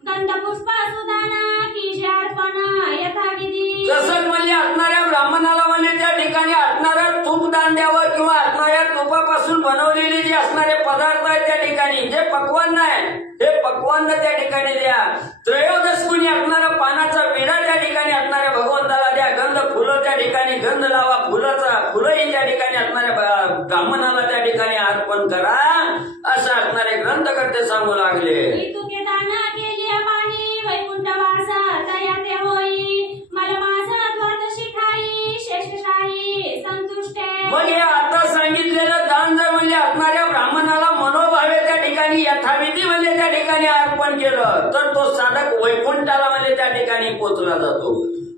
गंधपुष्प सुदान कीजे अर्पण यथाविधी. तसंच म्हणजे असणाऱ्या ब्राह्मणाला म्हणजे त्या ठिकाणी असणारं तूप दान द्यावं किंवा असणाऱ्या तुपापासून बनवलेले जे असणारे पदार्थ आहेत त्या ठिकाणी जे पक्वान्न आहे हे पक्वान्न त्या ठिकाणी द्या. त्रयोदश गुणी असणारं पानाचा विडा त्या ठिकाणी असणाऱ्या भगवंताला द्या. गंध फुलं त्या ठिकाणी गंध लावा, फुलंही त्या ठिकाणी असणाऱ्या ब्राह्मणाला त्या ठिकाणी अर्पण करा असं असणारे ग्रंथकर्ते सांगू लागले. इतुके दान केली पाणी वैकुंठवास तया ते होई मलमास द्वादशी ठाई शेषशाही संतुष्टे. मग हे आता सांगितलेलं दान जर म्हणजे असणाऱ्या ब्राह्मणाला मनोभावे त्या ठिकाणी यथाविधी म्हणजे त्या ठिकाणी अर्पण केलं तर तो साधक वैकुंठाला म्हणजे त्या ठिकाणी पोचला जातो.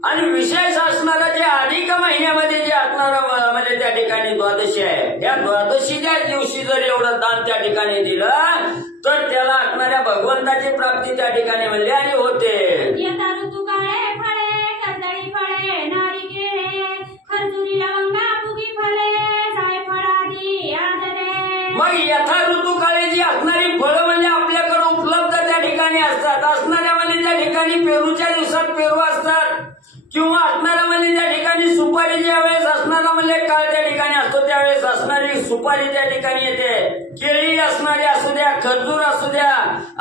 आणि विशेष असणारं जे अधिक महिन्यामध्ये जे असणारं म्हणजे त्या ठिकाणी द्वादशी आहे त्या द्वादशीच्या दिवशी जर एवढं दान त्या ठिकाणी दिलं तर त्याला असणाऱ्या भगवंताची प्राप्ती त्या ठिकाणी म्हणजे आणि होते. यथा ऋतू काळे फळे कर्दळी फळे नारिकेळे खरजुरी लवंगा फुगी फळे जायफळादी आदरे. मग यथा ऋतूकाळी जी असणारी फळं म्हणजे आपल्याकडे उपलब्ध त्या ठिकाणी असतात, असणाऱ्या म्हणजे त्या ठिकाणी पेरूच्या दिवसात पेरू असतात किंवा असणारा म्हणजे त्या ठिकाणी सुपारी ज्या वेळेस असणारा म्हणजे काळ त्या ठिकाणी असतो त्यावेळेस असणारी सुपारी त्या ठिकाणी येते. केळी असणारी असू द्या, खजूर असू द्या,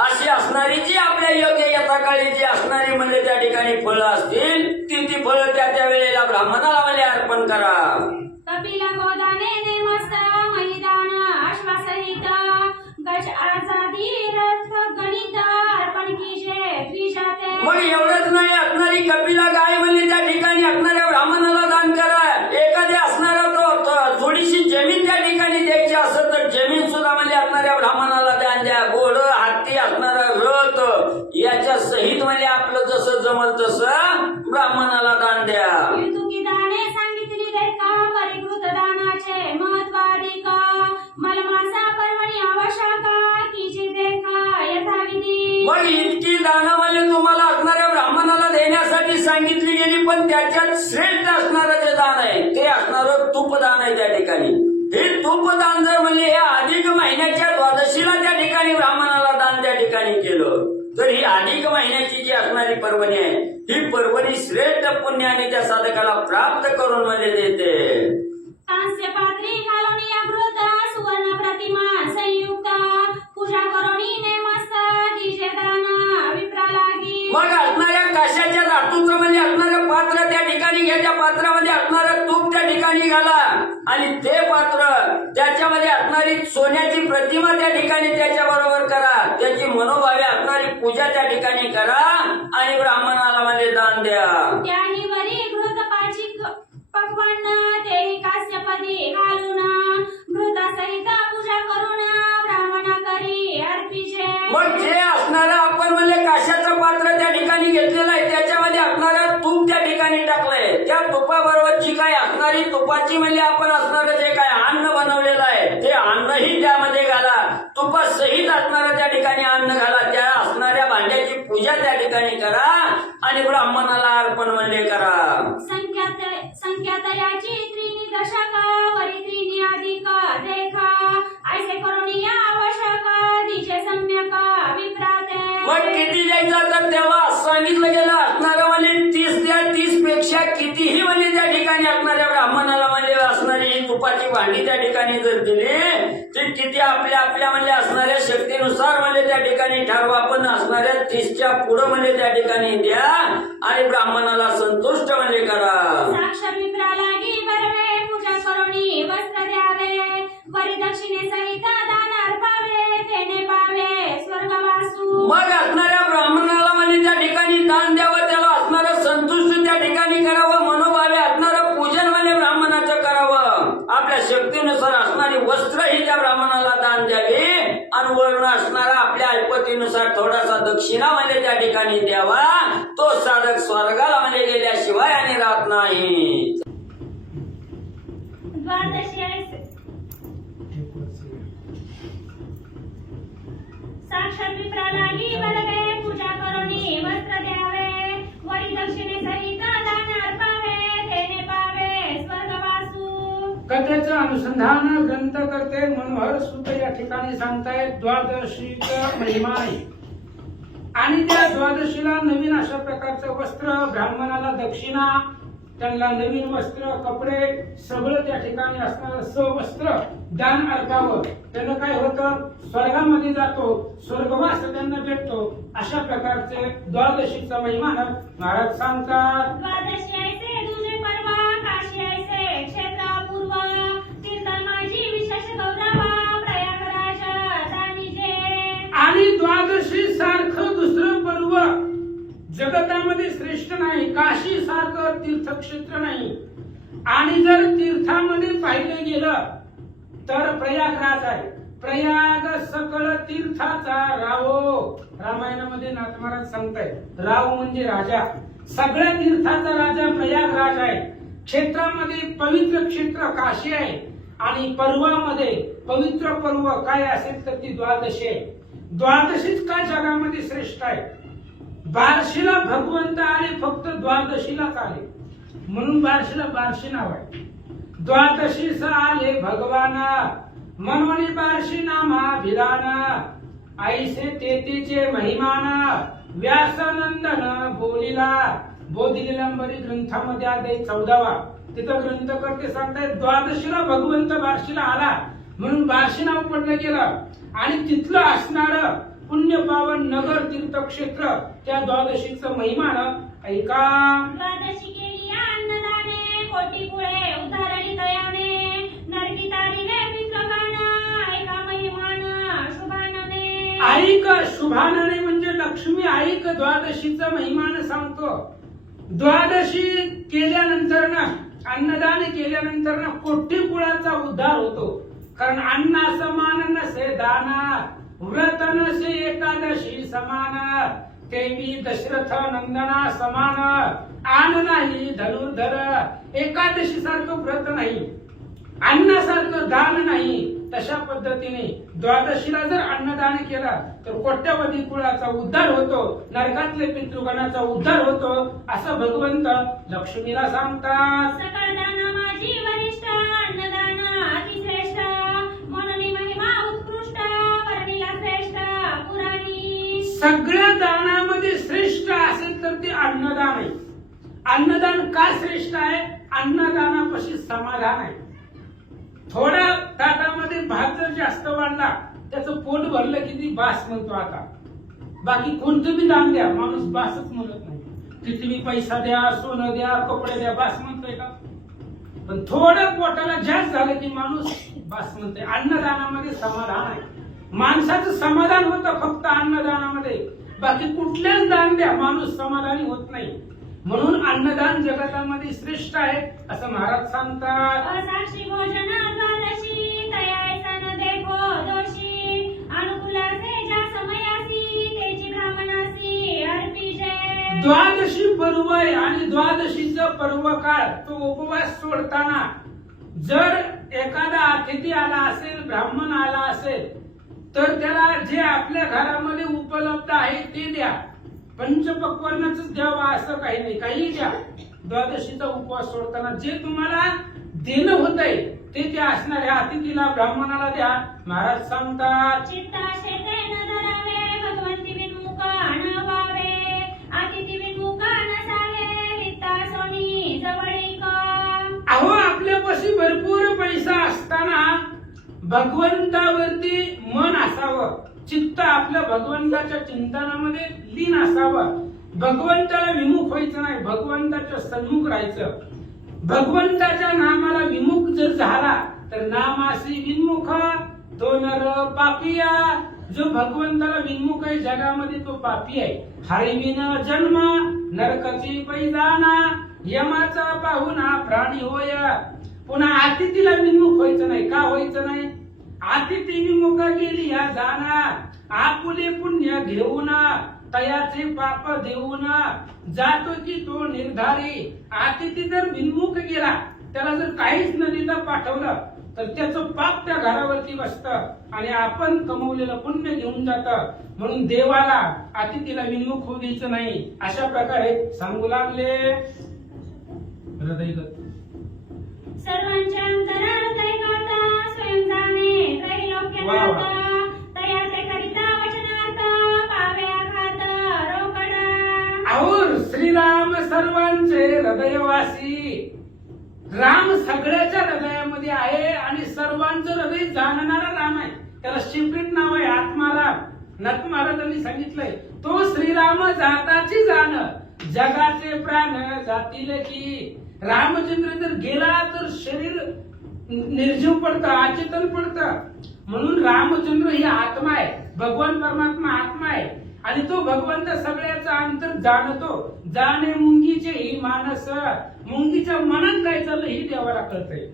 अशी असणारी जी आपल्या योग्य यथाकाळी जी असणारी म्हणजे त्या ठिकाणी फळं असतील ती फळं त्या वेळेला ब्राह्मणाला म्हणजे अर्पण करा. कपिला गोदाने नेमस्त मैदान अश्वासहित गज आजादी रथ गणित अर्पण कीजे द्विजाते. मग एवढंच नाही असणारी कपिला गाय म्हणजे त्या ठिकाणी असणाऱ्या ब्राह्मणाला दान करा. एखाद्या असणारा तो थोडीशी जमीन त्या ठिकाणी द्यायची असेल तर जमीन सुद्धा म्हणजे असणाऱ्या ब्राह्मणाला दान द्या. घोड हत्ती असणारा रथ याच्या सहित म्हणजे आपलं जसं जमल तसं ब्राह्मणाला दान द्या. युतुकी दाने सांगितली देका परिकृत दानाचे महत्वाधिक मलमासा पर्वणी आवश्यक कीचे देखा यथाविधी. मग इतकी दानं म्हणजे तुम्हाला असणाऱ्या ब्राह्मणाला देण्यासाठी सांगितली गेली पण त्याच्यात श्रेष्ठ असणारं जे दान आहे ते असणारं तूपदान आहे त्या ठिकाणी. हे तूपदान जर म्हणजे या अधिक महिन्याच्या द्वादशीला त्या ठिकाणी ब्राह्मणाला दान त्या ठिकाणी केलं तर ही अधिक महिन्याची जी असणारी पर्वणी आहे ही पर्वणी श्रेष्ठ पुण्याने त्या साधकाला प्राप्त करून म्हणजे देते. कांस्य पात्री घालून या घृत सुवर्ण प्रतिमा संयुक्त पूजा करोनी नेमस्त कीजे दान विप्रा लागी. मग असणाऱ्या काशाच्या धातूचं म्हणजे असणारं पात्र त्या ठिकाणी घ्या, त्या पात्रामध्ये असणारं तूप त्या ठिकाणी घाला आणि ते पात्र त्याच्यामध्ये असणारी सोन्याची प्रतिमा त्या ठिकाणी त्याच्या बरोबर करा, त्याची मनोभावे असणारी पूजा त्या ठिकाणी करा आणि ब्राह्मणाला म्हणजे दान द्या. त्याही वरी घृत पाचिक पक्वान्न तेही कास्यपदी घालून घृतासहित पूजा करून ब्राह्मण करी अर्पिजे. मग जे असणारं आपण म्हणजे काशाचं पात्र त्या ठिकाणी घेतलेलं आहे त्याच्यामध्ये असणारं तूप त्या ठिकाणी टाकलंय, त्या तुपाबरोबर जी काय असणार असणारी तुपाची म्हणजे आपण असणारं जे काय अन्न बनवलेलं आहे ते अन्नही त्यामध्ये घाला, तुपात सहित असणारं त्या ठिकाणी अन्न घाला, त्या असणाऱ्या भांड्याची पूजा त्या ठिकाणी करा आणि ब्राह्मणाला अर्पण म्हणजे करा. संख्यातयाची त्रीणी दशका वरी त्रीणी अधिक देखा ऐसे करुणी आवश्यक दिशे सम्यक विप्राते. मग किती द्यायचं तर तेव्हा सांगितलं गेलं असणारं म्हणजे 30 द्या, 30 पेक्षा कितीही म्हणजे त्या ठिकाणी असणाऱ्या ब्राह्मणाला म्हणजे असणारी ही तुपाची भांडी त्या ठिकाणी जर दिली तर किती आपल्या आपल्या म्हणजे असणाऱ्या शक्तीनुसार म्हणजे त्या ठिकाणी ठरवा, पण असणाऱ्या 30च्या पुढं म्हणजे त्या ठिकाणी द्या आणि ब्राह्मणाला संतुष्ट म्हणजे करा. साक्ष विप्रा लागी बरवे पूजा करुणी वस्त्र द्यावे वरी दक्षिणे सहित दान अर्पावे तेने पावे स्वर्गवासू. मग असणाऱ्या ब्राह्मणाला म्हणजे त्या ठिकाणी दान द्यावं, त्याला असणारं संतुष्ट त्या ठिकाणी करावं, मनोभावे असणारं पूजन म्हणजे ब्राह्मणाचं करावं. आपल्या शक्तीनुसार असणारी वस्त्र ही त्या ब्राह्मणाला दान द्यावी आणि वर्ण असणारा आपल्या ऐपतीनुसार थोडासा दक्षिणा म्हणजे त्या ठिकाणी द्यावा. तो साधक स्वर्गाला म्हणजे गेल्याशिवाय आणि राहत नाही. द्वादशी साक्षात विप्रा लागी बरवे पूजा करुणी वस्त्र द्यावे वरी दक्षिणे सहित दान अर्पावे तेने पावे स्वर्गवासू. कथेचं अनुसंधान ग्रंथकर्ते मनोहर सूत या ठिकाणी सांगतायत. द्वादशीचा महिमा आहे आणि त्या द्वादशीला नवीन अशा प्रकारचं वस्त्र, ब्राह्मणाला दक्षिणा, त्यांना नवीन वस्त्र, कपडे सगळं त्या ठिकाणी असणारं सवस्त्र दान अर्पावं. त्यानं काय होतं, स्वर्गामध्ये जातो, स्वर्गवास त्यांना भेटतो. अशा प्रकारचे द्वादशीचा महिमा महाराज सांगतात. द्वादशी ऐसे दुजे पर्व काशी ऐसे क्षेत्र पूर्व तीर्थ माझी विशेष गौरव प्रयागराज दानिजे. आणि द्वादशी सारखं दुसरं पर्व जगतामध्ये श्रेष्ठ नाही, काशी सारखं तीर्थक्षेत्र नाही. आणि जर तीर्थामध्ये पाहिलं गेलं तर प्रयागराज आहे. प्रयाग सकळ तीर्थाचा रावो. रामायणामध्ये नाथ महाराज सांगतायत, राव म्हणजे राजा, सगळ्या तीर्थाचा राजा प्रयागराज आहे. क्षेत्रामध्ये पवित्र क्षेत्र काशी आहे आणि पर्वामध्ये पवित्र पर्व काय असेल तर ती द्वादशी आहे. द्वादशीच का जगामध्ये श्रेष्ठ आहे. बार्शीला भगवंत आले फक्त द्वादशीलाच आले म्हणून बार्शीला बार्शी नाव आहे. द्वादशीस आले भगवाना मनोनी बार्शी नामा भिराना ऐसे तेतीचे महिमाना व्यासनंदन बोलिला. बोधिलीलांबरी ग्रंथामध्ये आले 14वा. तिथं ग्रंथकर्ते सांगतायत द्वादशीला भगवंत बार्शीला आला म्हणून बार्शी नाव पडलं गेलं. आणि तिथलं असणारं पुण्य पावन नगर तीर्थक्षेत्र त्या द्वादशीचं महिमानं ऐका. द्वादशी केली अन्नदाने कोटी कुळे उदाहरणी तयाने नरकी तारिले पितृगाना ऐका महिमान शुभानने. ऐक शुभानने म्हणजे लक्ष्मी ऐक द्वादशीचं महिमानं सांगतो. द्वादशी केल्यानंतर ना, अन्नदान केल्यानंतर ना कोटी कुळाचा उद्धार होतो. कारण अन्ना समान नसे दाना व्रत नसे एकादशी समान देवी दशरथ नंदना समान आन नाही धनुर्धर. एकादशी सारखं व्रत नाही, अन्नासारखं दान नाही. तशा पद्धतीने द्वादशीला जर अन्नदान केला तर कोट्यवधी कुळाचा उद्धार होतो, नरकातले पितृगणाचा उद्धार होतो असं भगवंत लक्ष्मीला सांगतात. सकळ दान माझी वरिष्ठ अन्नदान अतिश्रेष्ठ मननी महिमा उत्कृष्ट वर्णिला श्रेष्ठ पुराणी. सगळ्या दानामध्ये श्रेष्ठ असेल तर ते अन्नदान आहे. अन्नदान का श्रेष्ठ आहे. अन्नदानापाशी समाधान आहे. थोडा ताटामध्ये भात जर जास्त वाढला त्याचं पोट भरलं की ती बास म्हणतो. आता बाकी कोणतं बी दान द्या माणूस बासच म्हणत नाही. किती बी पैसा द्या, सोनं द्या, कपडे द्या, बास म्हणतोय का. पण थोडं पोटाला जास्त झालं की माणूस बास म्हणतोय. अन्नदानामध्ये समाधान आहे. माणसाचं समाधान होतं फक्त अन्नदानामध्ये. बाकी कुठल्याच दान द्या माणूस समाधानी होत नाही. म्हणून अन्नदान जगतामध्ये श्रेष्ठ आहे असं महाराज सांगतात. साक्षी भोजन द्वादशी तयायचा न देखो दोषी अनुकूलाचे ज्या समयासी तेची ब्राह्मणासी अर्पिजे. द्वादशी पर्व पर्व आहे आणि द्वादशीचं पर्व काळ तो उपवास सोडताना जर एखादा अतिथी आला असेल, ब्राह्मण आला असेल, तर त्याला जे आपल्या घरामध्ये उपलब्ध आहे ते द्या. पंचपक्वान्नच द्यावा असं काही नाही, काही द्या. द्वादशीचा उपवास सोडताना जे तुम्हाला देणं होतंय ते असणाऱ्या अतिथीला, ब्राह्मणाला द्या. महाराज सांगतात, चित्ताशे ते न धरावे, भगवंती विनमुख न व्हावे, अतिथी विनमुख नसावे, वित्ता सोनी जवळीक. अहो आपल्यापाशी भरपूर पैसा असताना भगवंतावरती मन असावं, चित्त आपल्या भगवंताच्या चिंतनामध्ये लीन असावं. भगवंताला विमुख व्हायचं नाही, भगवंताच्या सन्मुख राहायचं. भगवंताच्या नामाला विमुख जर झाला तर नामासी विन्मुख तो नर पापिया. जो भगवंताला विन्मुख आहे जगामध्ये तो पापी आहे. हरिविन जन्म नरकाची पैजाना, यमाचा पाहुणा प्राणी होय. पुन्हा अतिथीला विन्मुख व्हायचं नाही. का व्हायचं नाही? अतिथी विमुख गेली या जाना, आपुले पुण्य घेऊन तयाचे पाप देऊन जातो की तो निर्धारी. अतिथी जर विन्मुख गेला, त्याला जर काहीच न देता पाठवलं तर त्याचं पाप त्या घरावरती बसतं आणि आपण कमवलेलं पुण्य घेऊन जातं. म्हणून देवाला अतिथीला विन्मुख होऊ द्यायचं नाही. अशा प्रकारे सांगू लागले. हृदयगत सर्वांच्या अंतरात ऐकाता, स्वयं जाणे त्रैलोक्यात, तयाचे करिता वचनार्थ, पावे आघात रोकडा. और श्रीराम सर्वांचे हृदयवासी. राम सगळ्याच्या हृदयामध्ये आहे आणि सर्वांचं हृदय जाणणारा राम आहे. त्याला शिफ्ट नाव आहे आत्माराम. नाथ महाराजांनी सांगितलंय, तो श्रीराम जाताची जाण, जगाचे प्राण जातील की. रामचंद्र जर गेला तर शरीर निर्जीव पडतं, अचेतन पडतं. म्हणून रामचंद्र ही आत्मा आहे, भगवान परमात्मा आत्मा आहे आणि तो भगवंत सगळ्याचा अंतर जाणतो. जाणे मुंगीचे ही मानस. मुंगीच्या मनात काय चाललं ही देवाला कळतंय.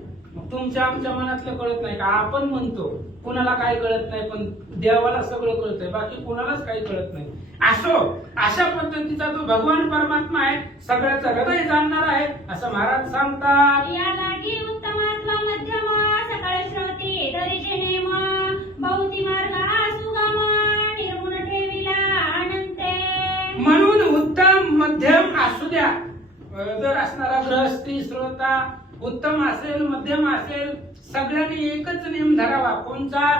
तुमच्या आमच्या मनातलं कळत नाही का? आपण म्हणतो कुणाला काय कळत नाही, पण देवाला सगळं कळतंय, बाकी कुणालाच काही कळत नाही. अशा पद्धतीचा तो भगवान परमात्मा आहे, सगळ्याचं हृदय जाणणार आहे असं महाराज सांगतात. या लागी उत्तमात्मा मध्यम, सकळ श्रोती दरीचे नेम, भौती मार्ग सुगम, निर्गुण ठेविला अनंते. म्हणून उत्तम मध्यम असू द्या. जर असणारा गृहस्थी श्रोता उत्तम असेल, मध्यम असेल, सगळ्यांनी एकच नियम धरावा. कोणता?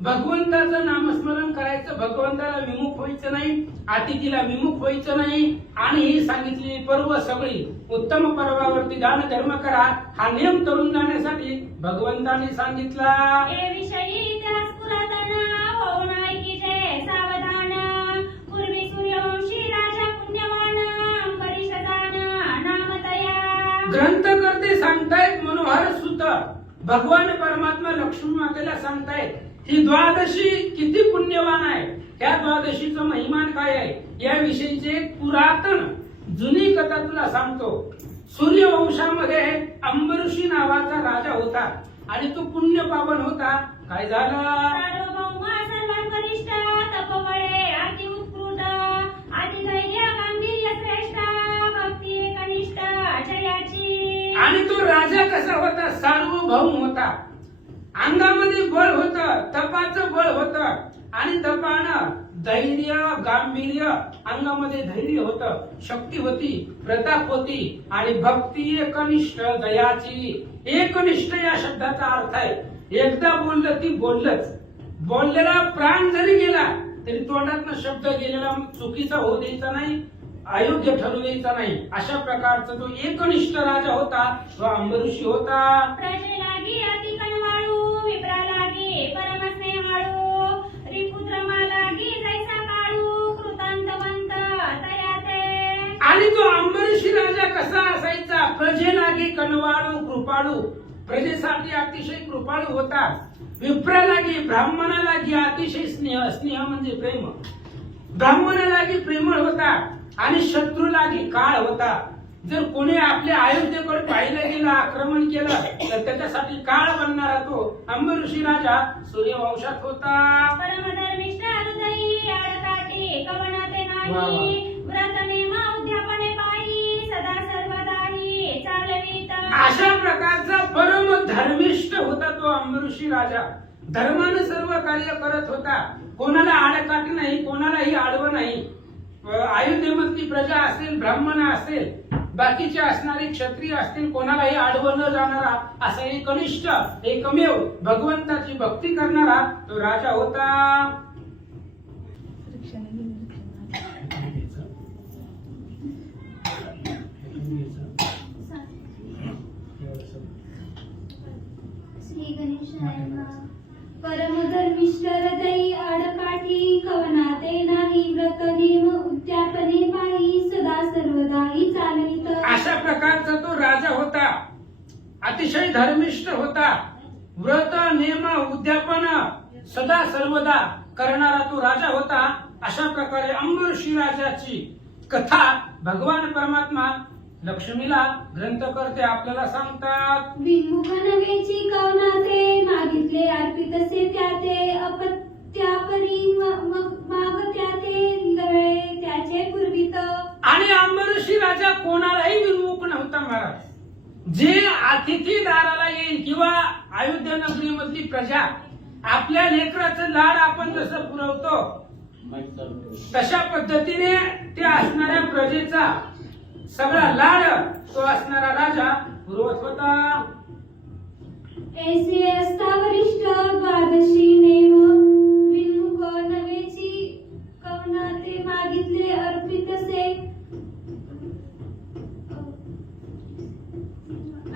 भगवंताचं नामस्मरण करायचं, भगवंताला विमुख व्हायचं नाही, अतिथीला विमुख व्हायचं नाही. आणि ही सांगितलेली पर्व सगळी उत्तम पर्वावरती दान धर्म करा. हा नियम तरुण जाण्यासाठी भगवंतांनी सांगितला. हे विषयी इतिहास पुरातन, होऊन ऐकीचे सावधान, पूर्वी सूर्यवंशी राजा पुण्यवान, अंबरीष दान नामतया. ग्रंथकर्ते सांगतायत मनोहर सुत, भगवान परमात्मा लक्ष्मी मातेला सांगतायत ही द्वादशी किती पुण्यवान आहे, या द्वादशीचं महिमान काय आहे याविषयीचे एक पुरातन जुनी कथा तुला सांगतो. सूर्यवंशामध्ये अंबरीषी नावाचा राजा होता आणि तो पुण्य पावन होता. काय झालं? सार्वभौम सर्वांवरिष्ठ, तपबळे अति उत्कृत, अतिधैर्य गांभीर्य श्रेष्ठ, भक्ती एकनिष्ठ जयाची. आणि तो राजा कसा होता? सार्वभौम होता. अंगामध्ये बळ होतं, तपाचं बळ होतं आणि तपानं धैर्य गांभीर्य, अंगामध्ये धैर्य होतं, शक्ती होती, प्रताप होती आणि भक्ती एकनिष्ठ दयाची. एकनिष्ठ या शब्दाचा अर्थ आहे एकदा बोललं ती बोललंच. बोललेला प्राण जरी गेला तरी तोंडातनं शब्द गेलेला चुकीचा होऊ द्यायचा नाही, अयोग्य ठरू द्यायचा नाही. अशा प्रकारचा तो एकनिष्ठ राजा होता, तो अंबरीषी होता. प्रजेलागी अति कणवाळू, विप्रालागी परमस्नेहाळू, रिपुद्रमालागी जैसा काळू, कृतांतवंत तयाते. आणि तो अंबरीषी राजा कसा असायचा? प्रजेलागी कणवाळू, कृपाळू, प्रजेसाठी अतिशय कृपाळू होता. विप्रालागी ब्राह्मणालागी अतिशय स्नेह, स्नेह म्हणजे प्रेम, ब्राह्मणालागी प्रेमळ होता आणि शत्रूलागी काळ होता. जर कोणी आपल्या अयोध्येकडे पाहिलं गेलं, आक्रमण केलं तर त्याच्यासाठी काळ बनणारा तो अंबरीषी राजा सूर्यवंशात होता. परमधर्मिष्ठ हृदयी, आडकाठी कवनाते नाही, व्रत नेम उद्यापने पायी, ठेवीत. अशा प्रकारचा परम धर्मिष्ठ होता तो अंबऋषी राजा. धर्मानं सर्व कार्य करत होता. कोणाला आडकाठी नाही, कोणालाही आडवं नाही. अयोध्येमधली प्रजा असेल, ब्राह्मण असेल, बाकीचे असणारे क्षत्रिय असतील, कोणालाही आडवं न जाणारा असा एक कनिष्ठ, एकमेव भगवंताची भक्ती करणारा तो राजा होता. श्री गणेशाय नमः. परमधर्मिष्ठ हृदयी आडकाठी कवनाते नाही व्रत नेम उद्यापने पाही सदा सर्वदाही चालवित. अशा प्रकारचा तो राजा होता. अतिशय धर्मिष्ठ होता. व्रत नेम उद्यापन सदा सर्वदा करणारा तो राजा होता. अशा प्रकारे अंबऋषी राजाची कथा भगवान परमात्मा लक्ष्मीला ग्रंथकर्ते आपल्याला सांगतात. विमुख नवेची कवनाते मागितले अर्पितसे त्याते अपत्यापरी मागत्या ते लळे त्याचे पूर्वित. आणि अंबऋषी राजा कोणालाही विमुख नव्हता महाराज. जे अतिथी दाराला येईल किंवा अयोध्या नगरीमधली प्रजा आपल्या लेकराचं लाड आपण जसं पुरवतो तशा पद्धतीने ते असणाऱ्या प्रजेचा सगळा लाड तो असणारा राजा पुरवत होता. ऐसे असता वरिष्ठ द्वादशी नेम विमुख नवेची कवनाते मागितले अर्पितसे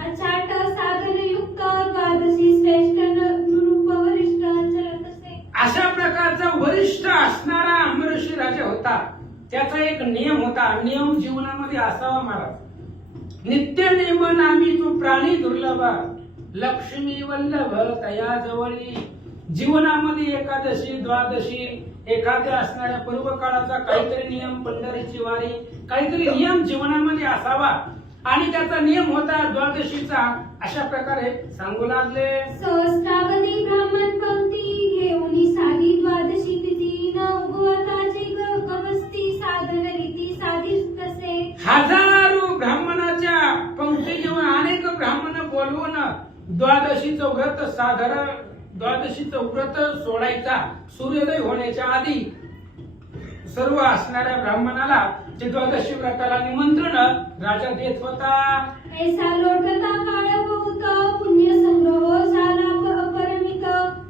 अचाट साधन युक्त द्वादशी श्रेष्ठ नृप वरिष्ठ चलतसे. अशा प्रकारचा वरिष्ठ असणारा अंबऋषी राजा होता. त्याचा एक नियम होता. नियम जीवनामध्ये असावा महाराज. नित्य नेम नामी तो प्राणी दुर्लभ लक्ष्मी वल्लभ तया जवळी. जीवनामध्ये एकादशी, द्वादशी, एखाद्या असणाऱ्या पर्व काळाचा काहीतरी नियम, पंढरीची वारी, काहीतरी नियम जीवनामध्ये असावा. आणि त्याचा नियम होता द्वादशीचा. अशा प्रकारे सांगू लागले. सहस्रावधी ब्राह्मण पंक्ती घेऊन साधी द्वादशी तिथी न उगवताची गवस्ती साधन रीती साधित तसे. हजारो ब्राह्मणाच्या पंक्ती घेऊन अनेक ब्राह्मण बोलवून द्वादशीचं व्रत साधारण द्वादशीचं व्रत सोडायचा. सूर्योदय होण्याच्या आधी सर्व असणाऱ्या ब्राह्मणाला ते द्वादशी व्रताला निमंत्रण राजा देत होता. ऐसा लोटता काळ बहुत पुण्य संग्रह झाला अपरमित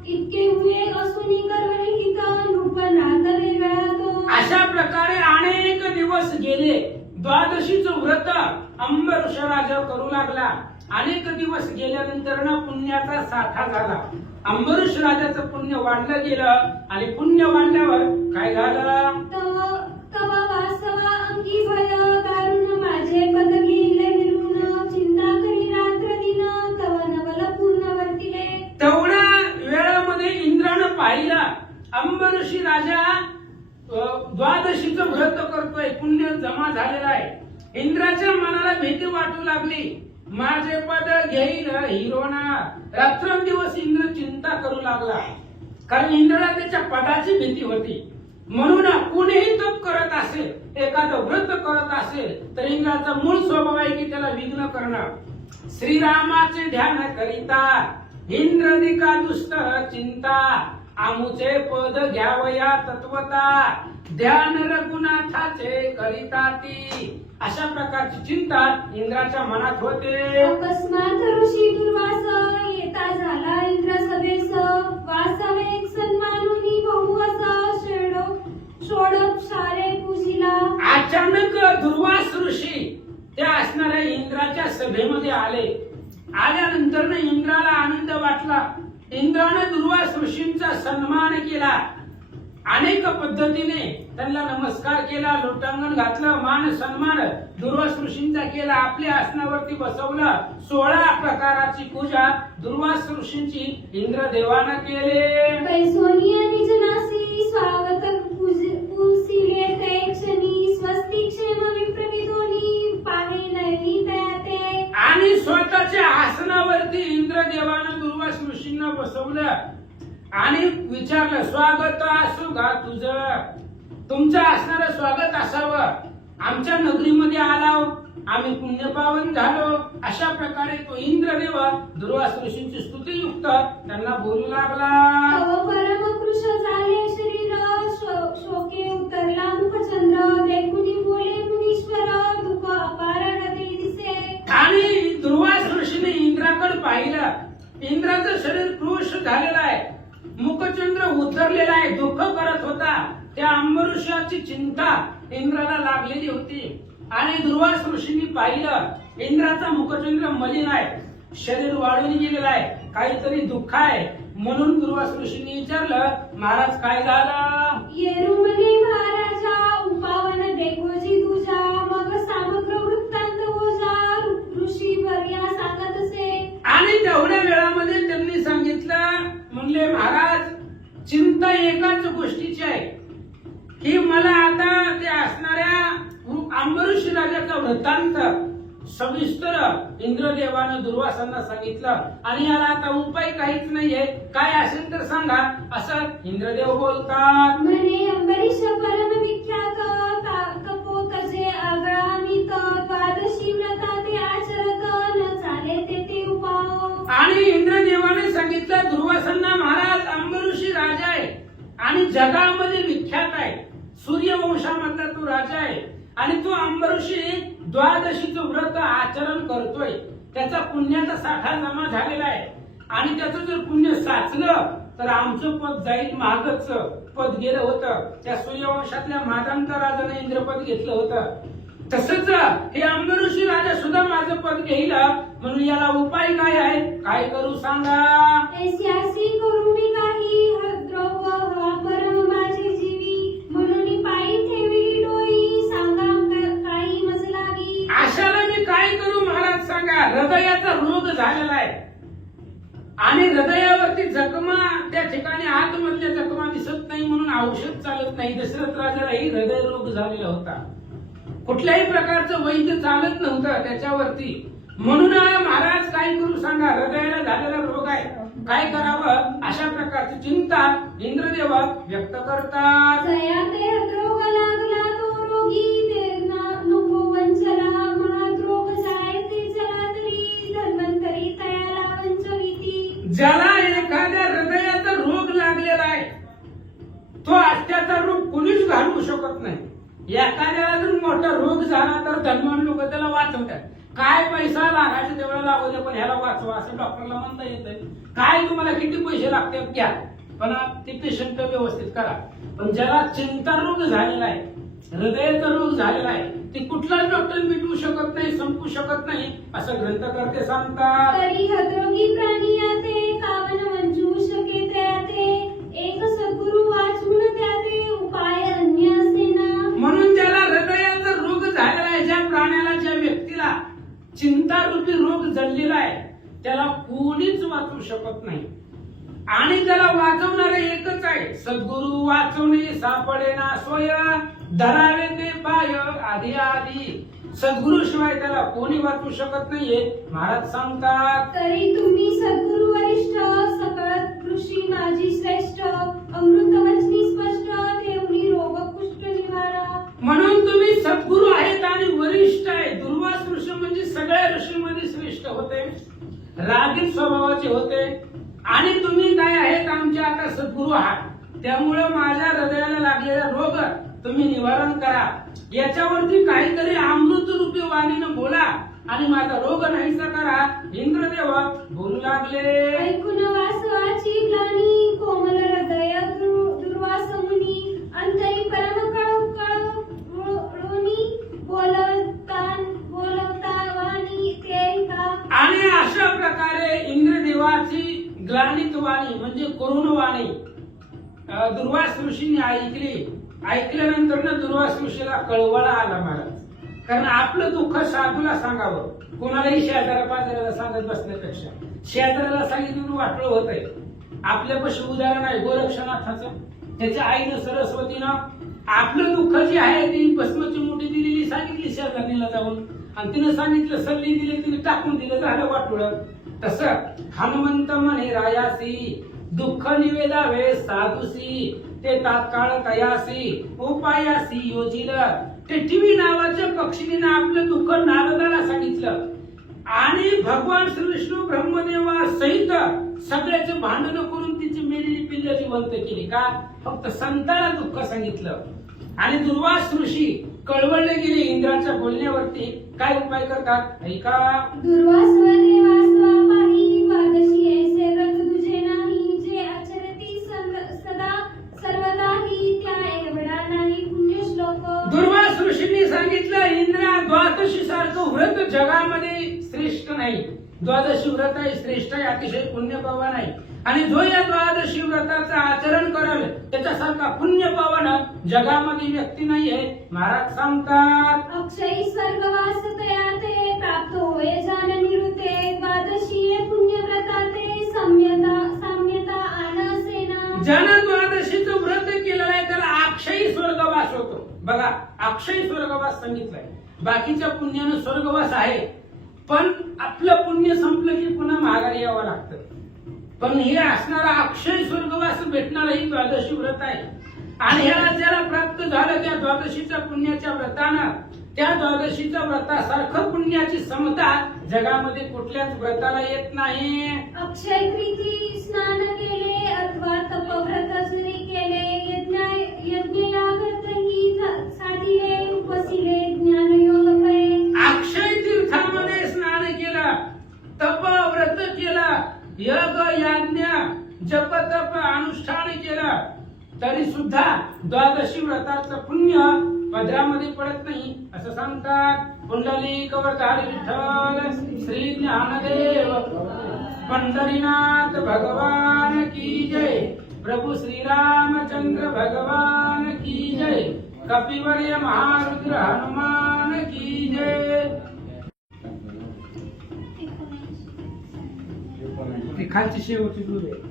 इतके हुए असुनी गर्वरहित नृपनाथ वेळात. अशा प्रकारे अनेक दिवस गेले. द्वादशीचं व्रत अंबऋष राजा करू लागला. अनेक दिवस गेल्यानंतर ना पुण्याचा साठा झाला. अंबऋष राजाचं पुण्य वाढलं गेलं आणि पुण्य वाढल्यावर काय झालं. तव वास्तवा अंगी भय दारुण माझे पद घेले निर्गुण चिंता करी रात्र दिन तव नवल पूर्ण वर्तिले. तेवढ्या वेळामध्ये इंद्रानं पाहिलं अंबऋषी राजा द्वादशीचं व्रत करतोय, पुण्य जमा झालेलं आहे. इंद्राच्या मनाला भीती वाटू लागली. माझे पद घेईल हिरोना. रात्रंदिवस इंद्र चिंता करू लागला. कारण इंद्राला त्याच्या पदाची भीती होती. म्हणून कुणीही तप करत असेल, एखादं व्रत करत असेल तर इंद्राचा मूळ स्वभाव आहे की त्याला विघ्न करणं. श्रीरामाचे ध्यान करिता इंद्रदिका दुष्ट चिंता आमुचे पद घ्यावया तत्वता ध्यान रघुनाथाचे करिता ती. अशा प्रकारची चिंता इंद्राच्या मनात होते. अकस्मात ऋषी दुर्वास येता झाला इंद्र सभेस वासव एक सन्मानुनी बहुवस षोडप सारे पूजिला. अचानक दुर्वास ऋषी त्या असणाऱ्या इंद्राच्या सभेमध्ये आले. आल्यानंतर इंद्राला आनंद वाटला. इंद्राने दुर्वास ऋषींचा सन्मान केला. अनेक पद्धतीने त्यांना नमस्कार केला, लोटांगण घातलं, मान सन्मान दुर्वास ऋषींचा केला. आपल्या आसनावरती बसवलं. 16 प्रकाराची पूजा दुर्वास ऋषींची इंद्रदेवानं केले. पैसोनिया निजनासी स्वागत पुसिले ते क्षणी स्वस्ती क्षेम विप्रविदोनी पाहे नयनी तयाते. आणि स्वतःच्या आसनावरती इंद्रदेवानं दुर्वास ऋषींना बसवलं आणि विचारलं, स्वागत असू का तुझं, तुमचं असणारं स्वागत असावं. आमच्या नगरीमध्ये आला, आम्ही पुण्यपावन झालो. अशा प्रकारे तो इंद्रदेव दुर्वास ऋषींची स्तुतीयुक्त त्यांना बोलू लागला. तव परमकृश झाले शरीर शोके उतरला मुखचंद्र देखुनी बोले मुनीश्वर दुःख अपार हृदय दिसे. आणि दुर्वास ऋषीने इंद्राकडे पाहिलं. इंद्राचं शरीर कृश झालेलं आहे, मुखचंद्र उतरलेला आहे, दुःख करत होता. त्या अंबऋषाची चिंता इंद्राला लागलेली होती. आणि दुर्वास ऋषींनी पाहिलं इंद्राचा मुखचंद्र मलिन आहे, शरीर वाळून गेलेलं आहे, काहीतरी दुःख आहे. म्हणून दुर्वास ऋषींनी विचारलं, महाराज काय झालं? येरुमले महाराजा उपावन देखोजी तुझा मग समग्र वृत्तांत ओझा ऋषी वर्या सांगत असे. आणि तेवढ्या वेळामध्ये त्यांनी सांगितलं, म्हणले महाराज चिंता एकाच गोष्टीची आहे की मला आता ते असणाऱ्या अंबरीष राजाचा वृत्तांत सविस्तर इंद्रदेवानं दुर्वासांना सांगितलं आणि याला आता उपाय काहीच नाहीये, काय असेल तर सांगा असं इंद्रदेव बोलतात. म्हणे अंबरीश परम विख्यात कपोतजे आगळामित द्वादशी व्रता ते आचरत न चाले ते उपाव. आणि इंद्रदेवाने सांगितलं दुर्वासांना, महाराज अंबरीषी राजा आहे आणि जगामध्ये विख्यात आहे, सूर्यवंशामधला तो राजा आहे. आणि तो अंबरीषी द्वादशीचं व्रत आचरण करतोय, त्याचा पुण्याचा साठा जमा झालेला आहे. आणि त्याचं जर पुण्य साचलं तर आमचं पद जाईल महागच पद गेलं होतं. त्या सूर्यवंशातल्या मादांत राजाने इंद्रपद घेतलं होतं. तसंच हे अंबरीषी राजा सुद्धा माझं पद घेईल. म्हणून याला उपाय काय आहे, काय करू सांगा? ऐस्यासी करुणी काही द्रव हा परम माझे जीवी म्हणून पायी ठेवी डोई सांगा काही मज लागी. अशाला मी काय करू महाराज सांगा? हृदयाचा रोग झालेला आहे आणि हृदयावरती जखमा, त्या ठिकाणी आतमधल्या जखमा दिसत नाही म्हणून औषध चालत नाही. दशरथ राजालाही हृदय रोग झालेला होता, कुठल्याही प्रकारचं वैद्य चालत नव्हतं त्याच्यावरती. म्हणून महाराज काय करू सांगा? हृदयाला झालेला रोग आहे, काय करावं? अशा प्रकारची चिंता इंद्रदेव व्यक्त करतात. जया ते हृदरोग लागला तो रोगी ते नको वंचला महाद्रोग जाय ते चला तरी धन्वंतरी तयाला वंचविती. ज्याला एखाद्या हृदयाचा रोग लागलेला आहे तो त्याचा रोग कुणीच घालवू शकत नाही. एखाद्याला जर मोठा रोग झाला तर धनवान लोक त्याला वाचवतात. काय पैसा लागायचा तेवढा लागू दे पण ह्याला वाचवा असं डॉक्टरला म्हणता येतंय. काय तुम्हाला किती पैसे लागतात घ्या, पण ते पेशंट व्यवस्थित करा. पण ज्याला चिंता रोग झालेला आहे, हृदयाचा रोग झालेला आहे, ते कुठलाच डॉक्टर मिटवू शकत नाही, संपू शकत नाही असं ग्रंथकर्ते सांगतात. तरी हृदरोगी प्राणी ते कावन मंजू शके ते एक सद्गुरु वाचून त्याते उपाय अन्य असेना. म्हणून ज्याला हृदयाचा रोग झालेला आहे, ज्या प्राण्याला, ज्या व्यक्तीला चिंता रूपी रोग जडलेला आहे त्याला कोणीच वाचवू शकत नाही. आणि त्याला वाचवणारे एकच आहे, सद्गुरु वाचवणे सापडेना सोय धरावे ते पाय आधी आधी. सद्गुरु शिवाय त्याला कोणी वाचवू शकत नाहीये महाराज सांगतात. तरी तुम्ही सद्गुरु वरिष्ठ सकळ ऋषी माझी श्रेष्ठ अमृत वचनी स्पष्ट देवनी रोग कुष्ठ निवारा. म्हणून तुम्ही सद्गुरु आहेत आणि वरिष्ठ आहे. दुर्वास ऋषी म्हणजे सगळ्या ऋषीमध्ये श्रेष्ठ होते, रागीत स्वभावाचे होते. आणि तुम्ही काय आहेत, आमचे आता सद्गुरु आहात. त्यामुळे माझ्या हृदयाला लागलेला रोग तुम्ही निवारण करा. याच्यावरती काहीतरी अमृत रूपी वाणीनं बोला आणि माझा रोग नाहीसा करा. इंद्रदेव बोलू लागले. ऐकून वासवाची ग्लानी कोमल हृदय दुर्वास मुनी अंतरी परम कळोनी बोलवता वाणी ते का. आणि अशा प्रकारे इंद्रदेवाची ग्लानित वाणी म्हणजे करुण वाणी दुर्वास ऋषींनी ऐकली. ऐकल्यानंतर दुर्वास ऋषीला कळवळा आला महाराज. कारण आपलं दुःख साधूला सांगावं, कोणालाही शेजारा पाजाराला सांगत बसण्यापेक्षा शेजाऱ्याला सांगितलं वाटलं होत आहे. आपल्यापाशी उदाहरण आहे गोरक्षनाथाचं. त्याच्या आईनं सरस्वतीनं आपलं दुःख जे आहे ती भस्माची मुठी दिलेली सांगितली शेजारणीला जाऊन, आणि तिने सांगितलं सल्ली दिली, तिने टाकून दिलं, झालं वाटोळं. तसं हनुमंत म्हणे रायासी दुःख निवेदावे साधुसी ते तात्काळ तयासी उपायासी योजिल टिटवी नावाच्या पक्षीने आपलं दुःख नारदाला सांगितलं आणि भगवान श्री विष्णू ब्रह्मदेवा सहित सगळ्याचं भांडण करून तिची मेलेली पिल्ल जिवंत केली का? फक्त संताला दुःख सांगितलं. आणि दुर्वास ऋषी कळवळले गेले इंद्राच्या बोलण्यावरती. काय उपाय करतात ऐका. दुर्वासव देवास्व पाही द्वादशी ऐसे व्रत तुझे नाही जे आचरती सदा सर्वदाही त्या एवढा नाही पुण्य श्लोक. दुर्वास ऋषींनी सांगितलं इंद्रा द्वादशी सारखं व्रत जगामध्ये श्रेष्ठ नाही. द्वादशी व्रत आहे श्रेष्ठ आहे, अतिशय पुण्यपावन आहे. आणि जो या द्वादशी व्रताचं आचरण करेल त्याच्यासारखा पुण्यपावन जगामध्ये व्यक्ती नाही आहे. महाराज सांगतात अक्षयी स्वर्गवास तया ते प्राप्त होय जान निरुते द्वादशी पुण्यव्रता ते साम्यता आनसेना. ज्यानं द्वादशीचं व्रत केलेलं आहे त्याला अक्षयी स्वर्गवास होतो. बघा अक्षयी स्वर्गवास सांगितलंय. बाकीच्या पुण्यानं स्वर्गवास आहे पण आपलं पुण्य संपलं की पुन्हा माघारी यावं लागतं. पण हे असणारा अक्षय स्वर्गवास भेटणारा ही द्वादशी व्रत आहे. आणि ह्याला ज्याला प्राप्त झालं त्या द्वादशीच्या पुण्याच्या व्रतानं त्या द्वादशीच्या व्रतासारखं पुण्याची समता जगामध्ये कुठल्याच व्रताला येत नाही. अक्षय तृतीय स्नान केले अथवा तपव्रत जरी केले यज्ञयागतही साधिले उपसिले ज्ञानयोग पै. अक्षय तीर्थामध्ये स्नान केलं, तप व्रत केलं, यज्ञ याज्ञ जप तप अनुष्ठान केलं तरी सुद्धा द्वादशी व्रताचं पुण्य पदरामध्ये पडत नाही असं सांगतात. पुंडलिक वरदारी विठ्ठल श्री ज्ञानदेव पंढरीनाथ भगवान की जय. प्रभु श्री रामचंद्र भगवान की जय. कपिवर्य महारुद्र हनुमान की जय. खालची शेवटची दूर आहे.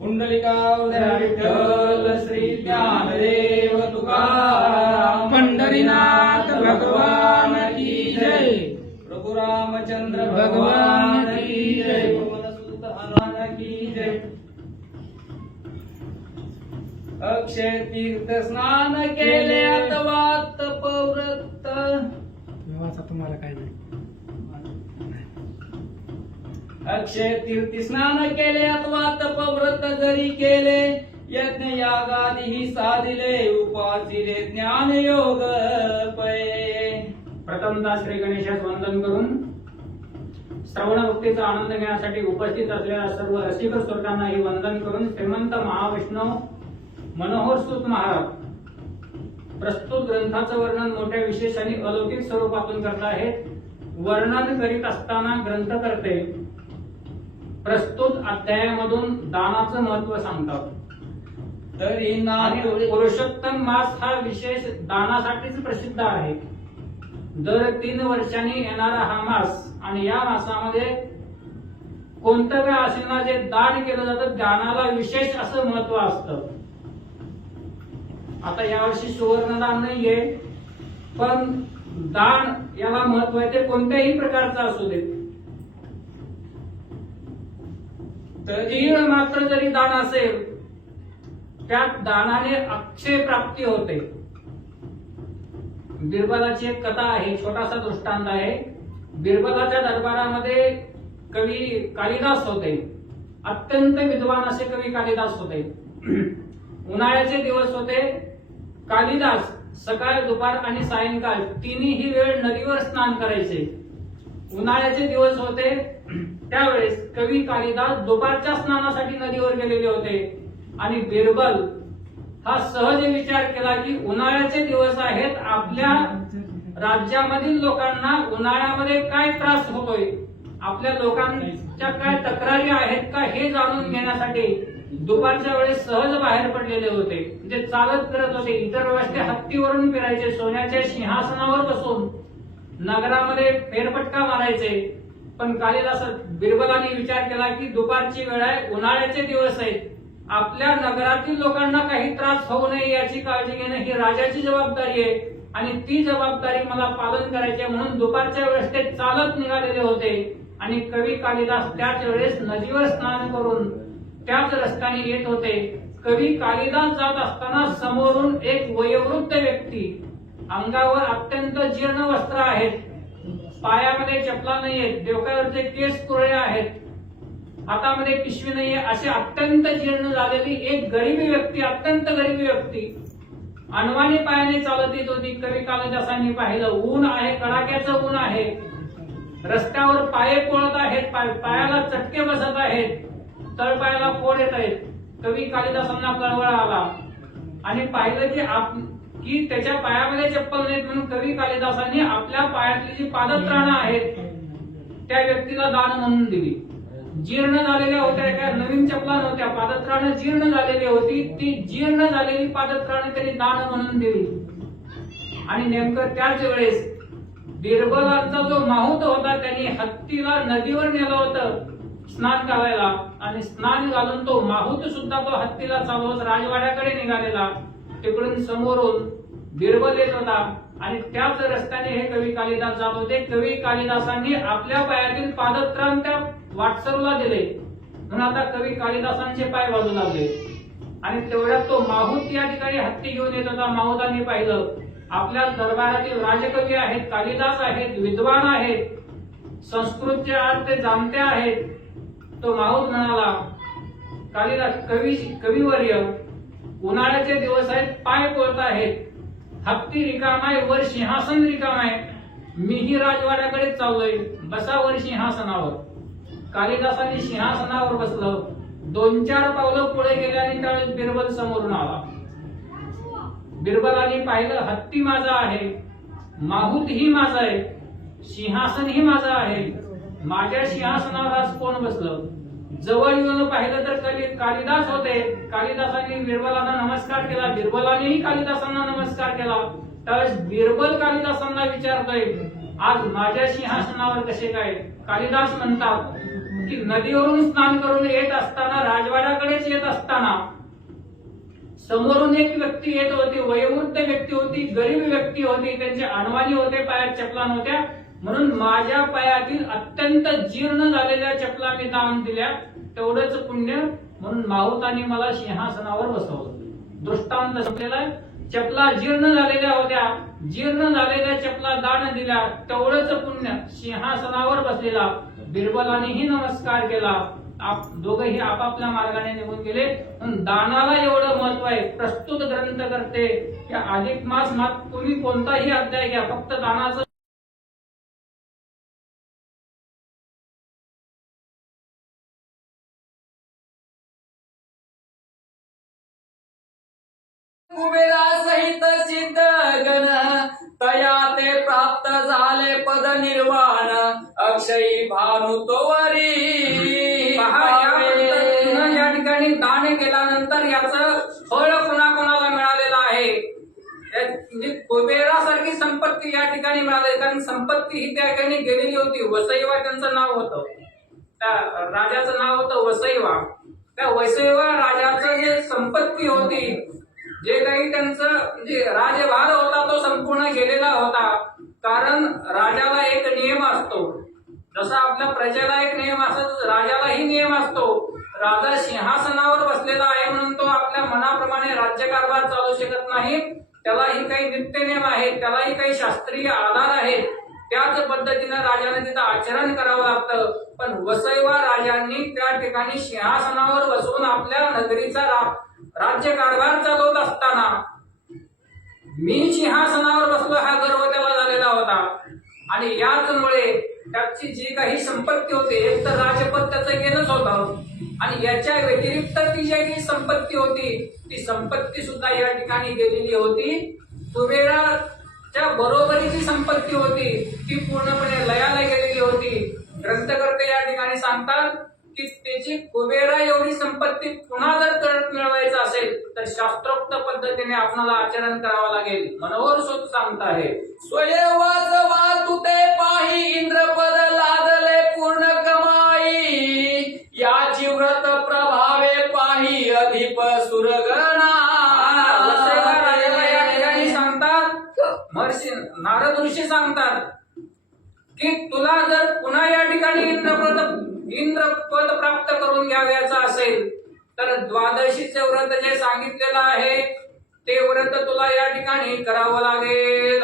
पुंडलिकावरदारी विठ्ठल श्री ज्ञानदेव तुकाराम पंढरीनाथ भगवान की जय. प्रभु रामचंद्र भगवान की जय. पवनसुत हनुमान की जय. अक्षय तीर्थ स्नान केले अथवा तपव्रत. तुम्हाला काय नाही. अक्षय तीर्थी स्नान केले अथवा तपव्रत जरी केले यज्ञ यागादिही साधिले उपासिले ज्ञान योग पै. प्रथमतः श्री गणेशास वंदन करून श्रवण भक्तीचा आनंद घेण्यासाठी उपस्थित असलेल्या सर्व रसिक श्रोत्यांनाही वंदन करून श्रीमंत महाविष्णू मनोहर सूत महाराज प्रस्तुत ग्रंथाचं वर्णन मोठ्या विशेष आणि अलौकिक स्वरूपातून करत आहेत. वर्णन करीत असताना ग्रंथकर्ते प्रस्तुत अध्यायामधून दानाचं महत्व सांगतात. तरी पुरुषोत्तम मास हा विशेष दानासाठीच प्रसिद्ध आहे. दर 3 वर्षांनी येणारा हा मास आणि या मासामध्ये कोणतं काय असेल ना जे दान केलं जातं दानाला विशेष असं महत्व असतं. आता यावर्षी सुवर्णदान नाहीये पण दान याला महत्व आहे. ते कोणत्याही प्रकारचं असू दे. तीळ मात्र जरी दान असेल त्यात दानाने अक्षय प्राप्ती होते. बिरबलाची एक कथा आहे, छोटासा दृष्टांत आहे. बिरबलाच्या दरबारामध्ये कवी कालिदास होते. अत्यंत विद्वान असे कवी कालिदास होते. उन्हाळ्याचे दिवस होते. कालिदास सकाळ दुपार आणि सायंकाळ तिन्ही वेळ नदीवर स्नान करायचे. उन्हाळ्याचे दिवस होते त्यावेळेस कवी कालिदास दुपारच्या स्नानासाठी नदीवर गेलेले होते. आणि बिरबल हा सहज विचार केला की उन्हाळ्याचे दिवस आहेत, आपल्या राज्यामधील लोकांना उन्हाळ्यामध्ये काय त्रास होतोय, आपल्या लोकांच्या काय तक्रारी आहेत का हे जाणून घेण्यासाठी दुपारच्या वेळेस सहज बाहेर पडलेले होते. म्हणजे चालत फिरत होते. इतर वेळेस ते हत्तीवरून फिरायचे, सोन्याच्या सिंहासनावर बसून नगरामध्ये फेरफटका मारायचे. पण कालिदास बिरबलाने विचार केला की दुपारची वेळ आहे, उन्हाळ्याचे दिवस आहेत, आपल्या नगरातील लोकांना काही त्रास होऊ नये याची काळजी घेणं ही राजाची जबाबदारी आहे. आणि ती जबाबदारी मला पालन करायची आहे म्हणून दुपारच्या वेळेस ते चालत निघालेले होते आणि कवी कालिदास त्याच वेळेस नदीवर स्नान करून त्याच रस्त्याने येत होते. कवी कालिदास जात असताना समोरून एक वयोवृद्ध व्यक्ती, अंगावर अत्यंत जीर्ण वस्त्र आहेत, पायामध्ये चपला नाहीयेत, डोक्यावरचे केस कुरळे आहेत, हातामध्ये पिशवी नाहीये, अशी अत्यंत जीर्ण झालेली एक गरीबी व्यक्ती, अत्यंत गरीबी व्यक्ती अनवाणी पायाने चालत येत होती. कवी कालिदासांनी पाहिलं, ऊन आहे, कडाक्याचं ऊन आहे, रस्त्यावर पाये पोळत आहेत, पायाला चटके बसत आहेत, तळपायाला फोड येत आहेत. कवी कालिदासांना कळवळ आला आणि पाहिलं की त्याच्या पायामध्ये चप्पल नाहीत म्हणून कवी कालिदासांनी आपल्या पायातली जी पादत्राणं आहेत त्या व्यक्तीला दान म्हणून दिली. जीर्ण झालेल्या होत्या, काय नवीन चपला नव्हत्या, पादत्राणं जीर्ण झालेली होती, ती जीर्ण झालेली पादत्राणं त्यांनी दान म्हणून दिली. आणि नेमकं त्याच वेळेस बिरबलांचा जो माहूत होता त्यांनी हत्तीला नदीवर नेलं होतं स्नान घालायला आणि स्नान घालून तो माहूत सुद्धा तो हत्तीला चालवत राजवाड्याकडे निघालेला. तिकडून समोरून बिरबल येत होता आणि त्याच रस्त्याने हे कवी कालिदास जात होते. कवी कालिदासांनी आपल्या पायातील पादत्राण त्या वाटसरूला दिले म्हणून आता कवी कालिदासांचे पाय बाजू लागले आणि तेवढ्यात तो माहूत या ठिकाणी हत्ती घेऊन येत होता. माहूतांनी पाहिलं, आपल्या दरबारातील राजकवी आहेत, कालिदास आहेत, विद्वान आहेत, संस्कृतचे अर्थ ते जाणते आहेत. तो माहूत म्हणाला, कालिदास कविवर्य, उन्हाळ्याचे दिवस आहेत, पाय पोळत आहेत, हत्ती रिकाम आहे, वर सिंहासन रिकाम आहे, मीही राजवाड्याकडे चाललोय, बसा वर सिंहासनावर. कालिदासांनी सिंहासनावर बसलं. 2-4 पावलं पुढे गेले आणि त्यावेळेस बिरबल समोरून आला. बिरबलांनी पाहिलं, हत्ती माझा आहे, माहूत ही माझा आहे, सिंहासन ही माझं आहे, माझ्या सिंहासनावर आज कोण बसलं? जवळ येऊन पाहिलं तर कालिदास होते. कालिदासांनी बिरबलांना नमस्कार केला, बिरबलांनीही कालिदासांना नमस्कार केला. त्यावेळेस बिरबल कालिदासांना विचारतोय, आज माझ्या सिंहासनावर कसे काय? कालिदास म्हणतात की नदीवरून स्नान करून येत असताना, राजवाड्याकडेच येत असताना समोरून एक व्यक्ती येत होती, वयोवृद्ध व्यक्ती होती, गरीब व्यक्ती होती, त्यांचे अणवाणी होते, पायात चपला नव्हत्या म्हणून माझ्या पायातील अत्यंत जीर्ण झालेल्या चपला मी दान दिल्या, तेवढंच पुण्य म्हणून माहूतांनी मला सिंहासनावर बसवलं. दृष्टांत संपलेला आहे. चपला जीर्ण झालेल्या होत्या, जीर्ण झालेल्या चपला दान दिल्या, तेवढंच पुण्य. सिंहासनावर बसलेला बिरबलांनीही नमस्कार केला. दोघंही आपापल्या मार्गाने निघून गेले. दानाला एवढं महत्व आहे. प्रस्तुत ग्रंथ करते या अधिक मास तुम्ही कोणताही अध्याय घ्या, फक्त दानाचं कुबेरा सहित सिद्ध गण तया ते प्राप्त झाले पद निर्वाण अक्षयी भानु तोवरी. या ठिकाणी दान केल्यानंतर याचं फळ कोणाकोणाला मिळालेलं आहे? म्हणजे कुबेरासारखी संपत्ती या ठिकाणी मिळाली, कारण संपत्ती ही त्या ठिकाणी गेलेली होती. वसईवा त्यांचं नाव होतं, त्या राजाचं नाव होतं वसईवा. त्या वसईवा राजाचं जे संपत्ती होती, जे काही त्यांचं म्हणजे राजभार होता तो संपूर्ण गेलेला होता. कारण राजाला एक नियम असतो, जसा आपल्या प्रजेला एक नियम असतो, राजालाही नियम असतो. राजा सिंहासनावर बसलेला आहे म्हणून तो आपल्या मनाप्रमाणे राज्यकारभार चालू शकत नाही. त्यालाही काही नित्यनियम आहेत, त्यालाही काही शास्त्रीय आधार आहेत. त्याच पद्धतीनं राजाने तिथं आचरण करावं लागतं. पण वसईवा राजांनी त्या ठिकाणी सिंहासनावर बसून आपल्या नगरीचा राज्यकारभार चालवत असताना मी सिंहासनावर बसलो हा गर्व त्याला झालेला होता. आणि याचमुळे त्याची जी काही संपत्ती होती, एक तर राजपद त्याचं गेलंच होतं आणि याच्या व्यतिरिक्त ती जी काही संपत्ती होती ती संपत्ती सुद्धा या ठिकाणी गेलेली होती. कुबेराच्या बरोबरीची संपत्ती होती ती पूर्णपणे लयाला गेलेली होती. ग्रंथकर्ते या ठिकाणी सांगतात की त्याची कुबेरा एवढी संपत्ती पुन्हा जर परत मिळवायचं असेल तर शास्त्रोक्त पद्धतीने आपल्याला आचरण करावं लागेल. मनोहर सूत सांगत आहे, स्वयंवाच वातुते पाही इंद्रपद लादले पूर्ण कमाई याची व्रत प्रभावे पाही अधिप सुरगणा. वसईवा राजाला या ठिकाणी सांगतात, नारद ऋषी सांगतात की तुला जर पुन्हा या ठिकाणी इंद्रपद प्राप्त करून घ्यावयाचं असेल तर द्वादशीचे व्रत जे सांगितलेलं आहे ते व्रत तुला या ठिकाणी करावं लागेल.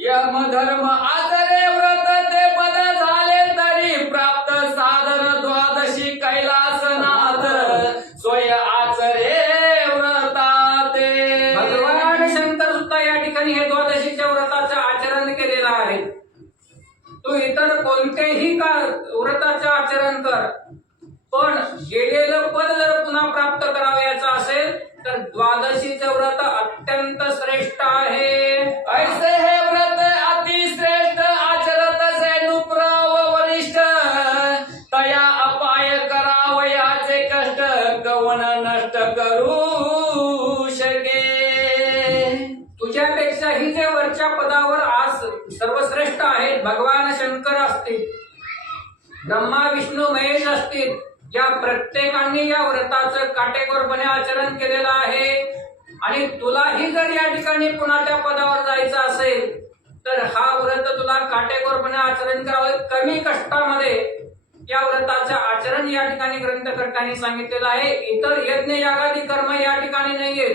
यमधर्म आचरे व्रत ते पद झाले तरी प्राप्त साधन द्वादशी कैलासनाथ स्वय आचरे व्रताते. भगवान शंकर सुद्धा या ठिकाणी हे द्वादशीच्या व्रताचं आचरण केलेलं आहे. तू इतर कोणतेही का व्रताचं आचरण कर, पण गेलेलं पद जर पुन्हा प्राप्त करावयाचं असेल तर द्वादशीचं व्रत अत्यंत श्रेष्ठ आहे. ऐसे हे व्रत अतिश्रेष्ठ आचरत से नुप्र व वरिष्ठ तया अपाय करावयाचे कष्ट कवन नष्ट करू शके. तुझ्यापेक्षाही जे वरच्या पदावर आज सर्वश्रेष्ठ आहेत भगवान शंकर असतील, ब्रह्मा विष्णू महेश असतील, या प्रत्येकाने या व्रताचं काटेकोरपणे आचरण केलेलं आहे. आणि तुलाही जर या ठिकाणी पुन्हा त्या पदावर जायचं असेल तर हा व्रत तुला काटेकोरपणे आचरण करावं. कमी कष्टामध्ये या व्रताचं आचरण या ठिकाणी ग्रंथकर्त्यांनी सांगितलेलं आहे. इतर यज्ञ यागादी कर्म या ठिकाणी नाहीये,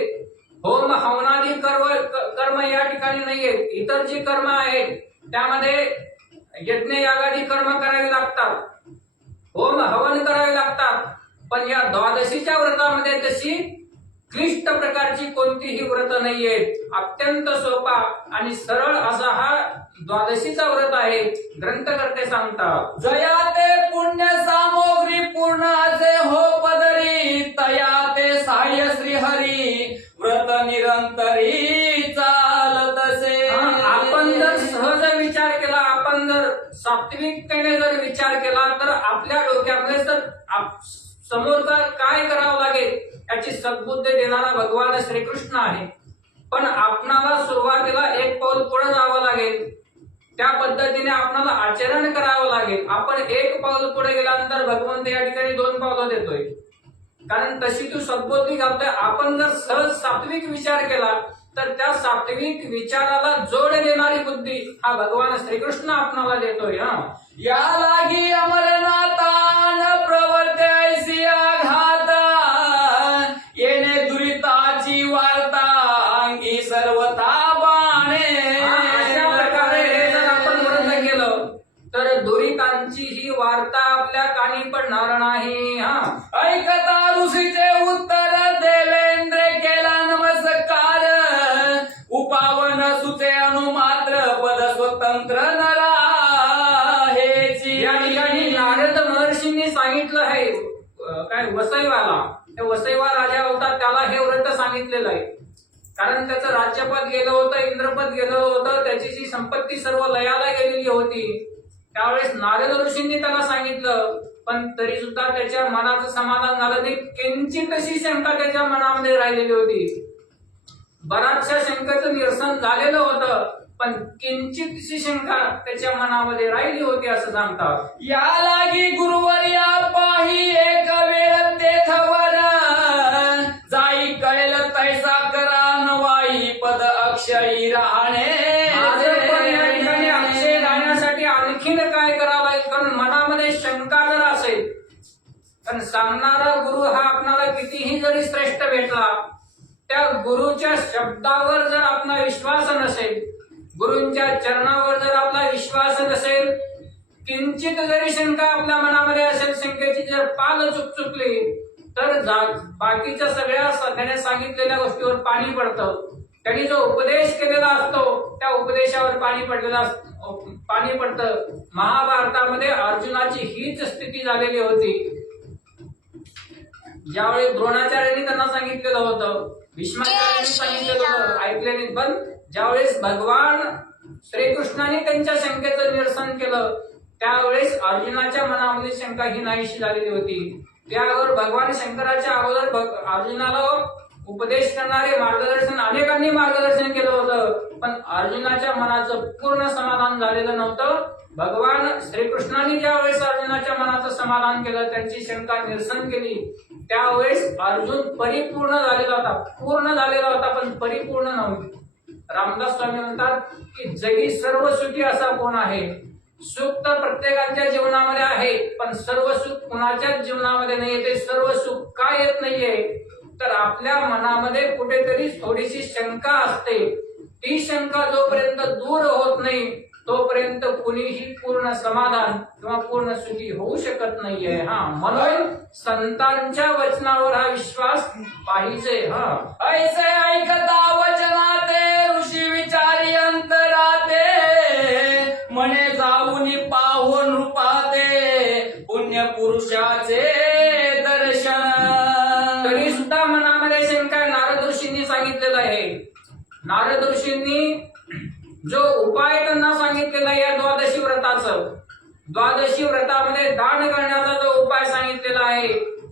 होम हवनादी कर्म या ठिकाणी नाहीये. इतर जी कर्म आहेत त्यामध्ये यज्ञ यागादी कर्म करावी लागतात, होम हवन करावे लागतात. पण या द्वादशीच्या व्रतामध्ये तशी क्लिष्ट प्रकारची कोणतीही व्रत नाहीये. अत्यंत सोपा आणि सरळ असा हा द्वादशीचा व्रत आहे. ग्रंथकर्ते सांगतात जया ते पुण्य सामग्री पूर्ण असे हो पदरी तया ते साह्य श्रीहरी व्रत निरंतरी चालतसे. आपण जर सहज विचार केला, आपण जर सात्विकतेने जर विचार केला तर आपल्या डोक्यामध्ये तर समोरचा काय करावं लागेल याची सद्बुद्धी देणारा भगवान श्रीकृष्ण आहे. पण आपणाला सुरुवातीला एक पाऊल पुढे जावं लागेल, त्या पद्धतीने आपणाला आचरण करावं लागेल. आपण एक पाऊल पुढे गेल्यानंतर भगवंत या ठिकाणी 2 पावलं देतोय, कारण तशी तू सद्बुद्धी घालतोय. आपण जर सहज सात्विक विचार केला तर त्या सात्विक विचाराला जोड देणारी बुद्धी हा भगवान श्रीकृष्ण आपणाला देतोय. या लागी अमरनाथान प्रवर्ते ऐसी आघाता येणे दुरिताची वार्ता अंगी सर्वथा बाणे. अशा प्रकारे हे जर आपण व्रत केलं तर दुरितांची ही वार्ता आपल्या कानी पडणार नाही. ऐकता ऋषीचे उत्तर देवेंद्र केला नमस्कार उपावन सुचे अनुमात्र पद स्वतंत्र नरा हेची. या ठिकाणी नारद महर्षींनी सांगितलं आहे काय वसईवाला, त्या वसईवा राजा होता त्याला हे व्रत सांगितलेलं आहे. कारण त्याचं राज्यपद गेलं होतं, इंद्रपद गेलं होतं, त्याची जी संपत्ती सर्व लयाला गेलेली होती. त्यावेळेस नारद ऋषींनी त्याला सांगितलं, पण तरी सुद्धा त्याच्या मनाचं समाधान झालं नाही. किंचित अशी शंका त्याच्या मनामध्ये राहिलेली होती. बराचशा शंकेचं निरसन झालेलं होतं, पण किंचितशी शंका त्याच्या मनामध्ये राहिली होती असं सांगतात. या लागी गुरुवर्या पाही एक वेळ तेथवर जाई कळेल तैसा करा नवाई पद अक्षयी राहणे. पण या ठिकाणी अक्षय राहण्यासाठी आणखीन काय करावं लागेल, कारण मनामध्ये शंका जर असेल, कारण सांगणारा गुरु हा आपणाला कितीही जरी श्रेष्ठ भेटला, त्या गुरुच्या शब्दावर जर आपला विश्वास नसेल, गुरूंच्या चरणावर जर आपला विश्वास नसेल, किंचित जरी शंका आपल्या मनामध्ये असेल, शंकेची जर पाल चुकली तर बाकीच्या सगळ्या त्याने सांगितलेल्या गोष्टीवर पाणी पडतं. त्यांनी जो उपदेश केलेला असतो त्या उपदेशावर पाणी पडतं. महाभारतामध्ये अर्जुनाची हीच स्थिती झालेली होती. ज्यावेळी द्रोणाचार्यांनी त्यांना सांगितलेलं होतं, भीष्माचार्यांनी सांगितलेलं होतं, ऐकले नाही. पण ज्यावेळेस भगवान श्रीकृष्णाने त्यांच्या शंकेचं निरसन केलं त्यावेळेस अर्जुनाच्या मनामध्ये शंका ही नाहीशी झालेली होती. त्यावर भगवान शंकराच्या अगोदर अर्जुनाला उपदेश करणारे मार्गदर्शन अनेकांनी मार्गदर्शन केलं होतं, पण अर्जुनाच्या मनाचं पूर्ण समाधान झालेलं नव्हतं. भगवान श्रीकृष्णाने ज्यावेळेस अर्जुनाच्या मनाचं समाधान केलं, त्यांची शंका निरसन केली, त्यावेळेस अर्जुन परिपूर्ण झालेला होता, पूर्ण झालेला होता पण परिपूर्ण नव्हता. रामदास स्वामी म्हणतात की जगी सर्व सुखी असा कोण आहे? सुख तर प्रत्येकाच्या जीवनामध्ये आहे, पण सर्व सुख कुणाच्याच जीवनामध्ये नाही. ते सर्व सुख का येत नाहीये? तर आपल्या मनामध्ये कुठेतरी थोडीशी शंका असते. ती शंका जोपर्यंत दूर होत नाही तोपर्यंत कुणीही पूर्ण समाधान किंवा पूर्ण सुखी होऊ शकत नाहीये. म्हणून संतांच्या वचनावर हा विश्वास पाहिजे. ऐसे ऐकता वचनाते ऋषी विचारी अंतराते म्हणे जाऊनी पाहो नृपाते पुण्य पुरुषाचे दर्शन. तरी सुद्धा मनामध्ये शंका नारद ऋषींनी सांगितलेला आहे. नारद ऋषींनी जो उपाय त्यांना सांगितलेला आहे या द्वादशी व्रताचं, द्वादशी व्रतामध्ये दान करण्याचा जो उपाय सांगितलेला आहे,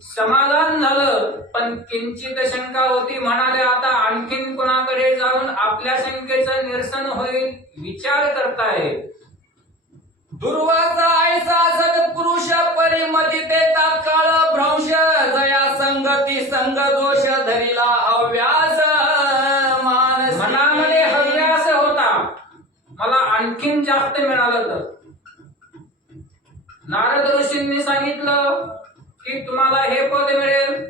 समाधान झालं. पण किंचित शंका होती. म्हणाले आता आणखीन कोणाकडे जाऊन आपल्या शंकेचं निरसन होईल विचार करताय. दुर्वासा ऐसा सत्पुरुष परिमती ते तात्काळ भ्रंश जया संगती संग दोष धरिला हव्यास मानस. मनामध्ये हव्यास होता, मला आणखीन जास्त मिळालं तर. नारद ऋषींनी सांगितलं की तुम्हाला हे पद मिळेल,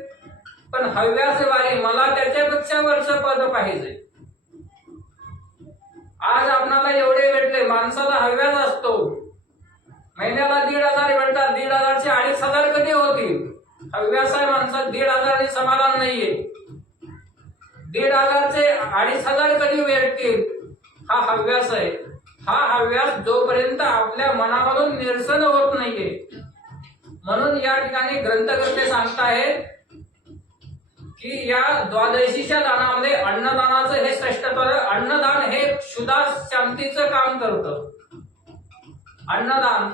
पण हव्यास वारी मला त्याच्यापेक्षा वरचं पद पाहिजे. आज आपणाला एवढे भेटले, माणसाला हव्यास असतो. महिन्याला 1,500 भेटतात, 1,500चे 2,500 कधी होतील? हव्यास आहे माणसात 1,500 समाधान नाहीये. 1,500चे 2,500 कधी भेटतील? हा हव्यास आहे. हा हव्यास जोपर्यंत आपल्या मनामधून निरसन होत नाहीये. म्हणून या ठिकाणी ग्रंथकर्ते सांगतायत की या द्वादशीच्या दानामध्ये अन्नदानाचं हे श्रेष्ठत्व. अन्नदान हे क्षुधा शांतीचं काम करतं. अन्नदान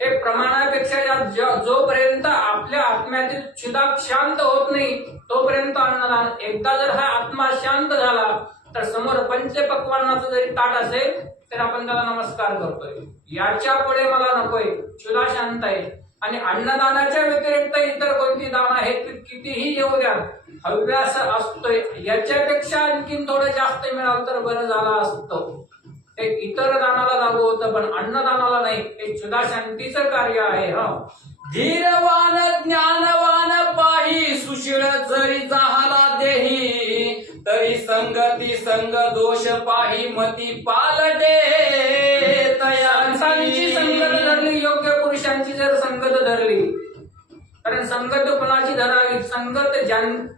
हे प्रमाणापेक्षा जोपर्यंत आपल्या आत्म्यातील क्षुधा शांत होत नाही तोपर्यंत अन्नदान. एकदा जर हा आत्मा शांत झाला तर समोर पंचपक्वान्नाचं जरी ताट असेल तर आपण त्याला नमस्कार करतोय. याच्या पुढे मला नकोय, क्षुधा शांत आहे. आणि अन्नदानाच्या व्यतिरिक्त इतर कोणती दान आहेत कितीही येऊ द्या, हव्यास असतोय. याच्यापेक्षा आणखीन थोडं जास्त मिळालं तर बरं झालं असतं. हे इतर दानाला लागू होतं पण अन्नदानाला नाही. हे क्षुधा शांतीचं कार्य आहे. धीरवान ज्ञानवान पाही सुशील जरी जाहाला देही तरी संगती संग दोष पाही मती पालटे माणसांची संगत धरली, योग्य पुरुषांची जर संगत धरली, कारण संगत कोणाची धरावी? संगत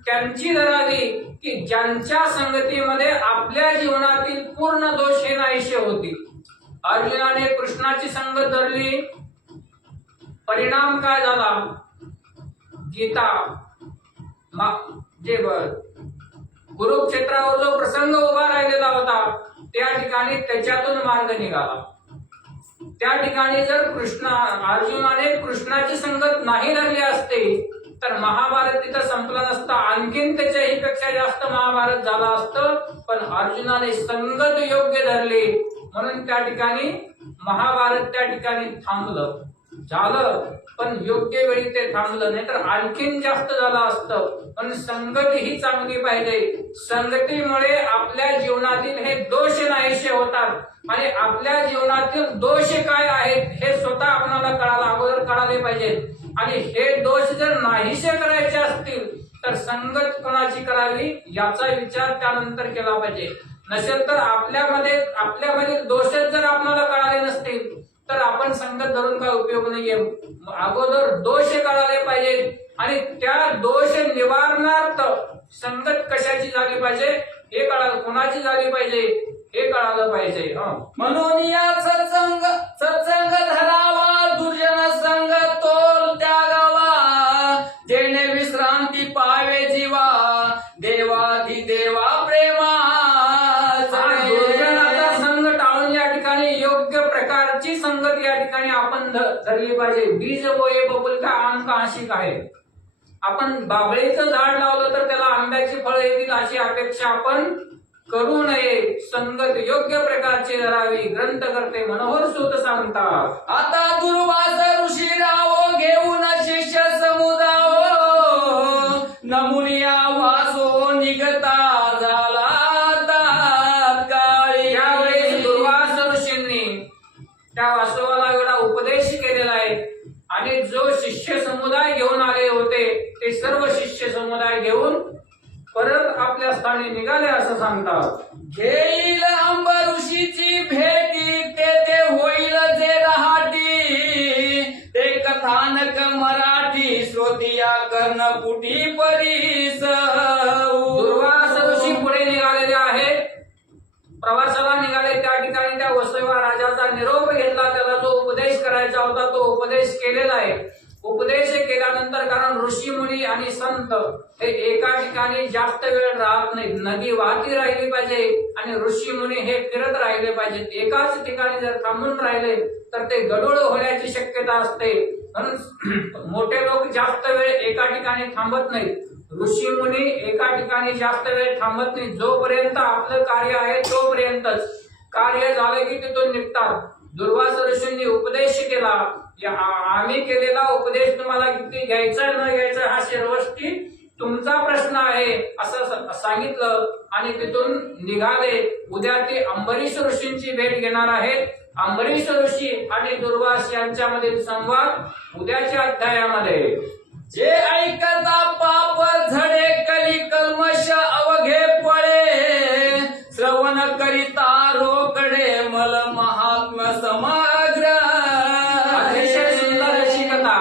त्यांची धरावी की ज्यांच्या संगतीमध्ये आपल्या जीवनातील पूर्ण दोष हे नाहीसे होतील. अर्जुनाने कृष्णाची संगत धरली, परिणाम काय झाला? गीता जे कुरुक्षेत्रावर जो प्रसंग उभा राहिलेला होता त्या ठिकाणी त्याच्यातून मार्ग निघाला. त्या ठिकाणी जर अर्जुनाने कृष्णाची संगत नाही धरली असते तर महाभारत तिथं संपलं नसतं. आणखीन त्याच्याही पेक्षा जास्त महाभारत झालं असतं. पण अर्जुनाने संगत योग्य धरली म्हणून त्या ठिकाणी महाभारत त्या ठिकाणी थांबलं. झालं पण योग्य वेळी ते थांबलं, नाही तर आणखीन जास्त झालं असतं. पण संगती ही चांगली पाहिजे. संगतीमुळे आपल्या जीवनातील हे दोष नाहीसे होतात आणि आपल्या जीवनातील दोष काय आहेत हे स्वतः आपल्याला अगोदर कळाले पाहिजेत. आणि हे दोष जर नाहीसे करायचे असतील तर संगत कोणाची करावी याचा विचार त्यानंतर केला पाहिजे. नसेल तर आपल्यामध्ये दोषच जर आपल्याला कळाले नसतील तर आपण संगत धरून काय उपयोग नाहीये. अगोदर दोष कळाले पाहिजे आणि त्या दोष निवारणार्थ संगत कशाची झाली पाहिजे हे कळालं, कोणाची झाली पाहिजे हे कळालं पाहिजे. म्हणून या सत्संग धरावा, दुर्जन संग तोल त्यागावा, जेणे विश्रांती पावे जीवा, देवाधिदेवा प्रेमा. दुर्जनाचा संघ टाळून या ठिकाणी योग्य प्रकारची संगत या ठिकाणी आपण धरली पाहिजे. बीज बोये बबुल का आम का आशिक आहे. आपण बाबळीचं झाड लावलं तर त्याला आंब्याची फळं येतील अशी अपेक्षा आपण करू नये. संगत योग्य प्रकारची धरावी. ग्रंथकर्ते मनोहर सूत सांगतात. आता दुर्वास ऋषी रावो घेऊन शिष्य समुदायो, नमुनिया वासो निघता झाला तात्काळ. आपल्या स्थानी निघाले असं सांगतात. घेईल अंबऋषीची भेटी ते होईल जे रहाटी ते कथानक मराठी श्रोतिया कर्णपुटी परीस. दुर्वास ऋषी पुढे निघालेले आहेत, प्रवासाला निघाले. त्या ठिकाणी त्या वसुदेवा राजाचा निरोप घेतला, त्याला जो उपदेश करायचा होता तो उपदेश केलेला आहे. उपदेश केल्यानंतर, कारण ऋषी मुनी आणि संत हे एका ठिकाणी जास्त वेळ राहत नाहीत, नदी वाहती राहिली पाहिजे आणि ऋषी मुनी हे फिरत राहिले पाहिजेत. एकाच ठिकाणी जर थांबून राहिले तर ते गडोळ होण्याची शक्यता असते. म्हणून मोठे लोक जास्त वेळ एका ठिकाणी थांबत नाहीत, ऋषी मुनी एका ठिकाणी जास्त वेळ थांबत नाही. जोपर्यंत आपलं कार्य आहे तोपर्यंतच, कार्य झालं की तिथून निघतात. दुर्वास ऋषींनी उपदेश केला, आम्ही केलेला उपदेश तुम्हाला किती घ्यायचा न घ्यायचा हा सर्वस्वी तुमचा प्रश्न आहे असं सांगितलं आणि तिथून निघाले. उद्या ते अंबरीश ऋषींची भेट घेणार आहेत. अंबरीश ऋषी आणि दुर्वास यांच्यामधील संवाद उद्याच्या अध्यायामध्ये. जे ऐकता पाप झडे कली कल्मश अवघे पळे श्रवण करिता रोकडे मल महात्मा समग्र. अतिशय सुंदर अशी कथा.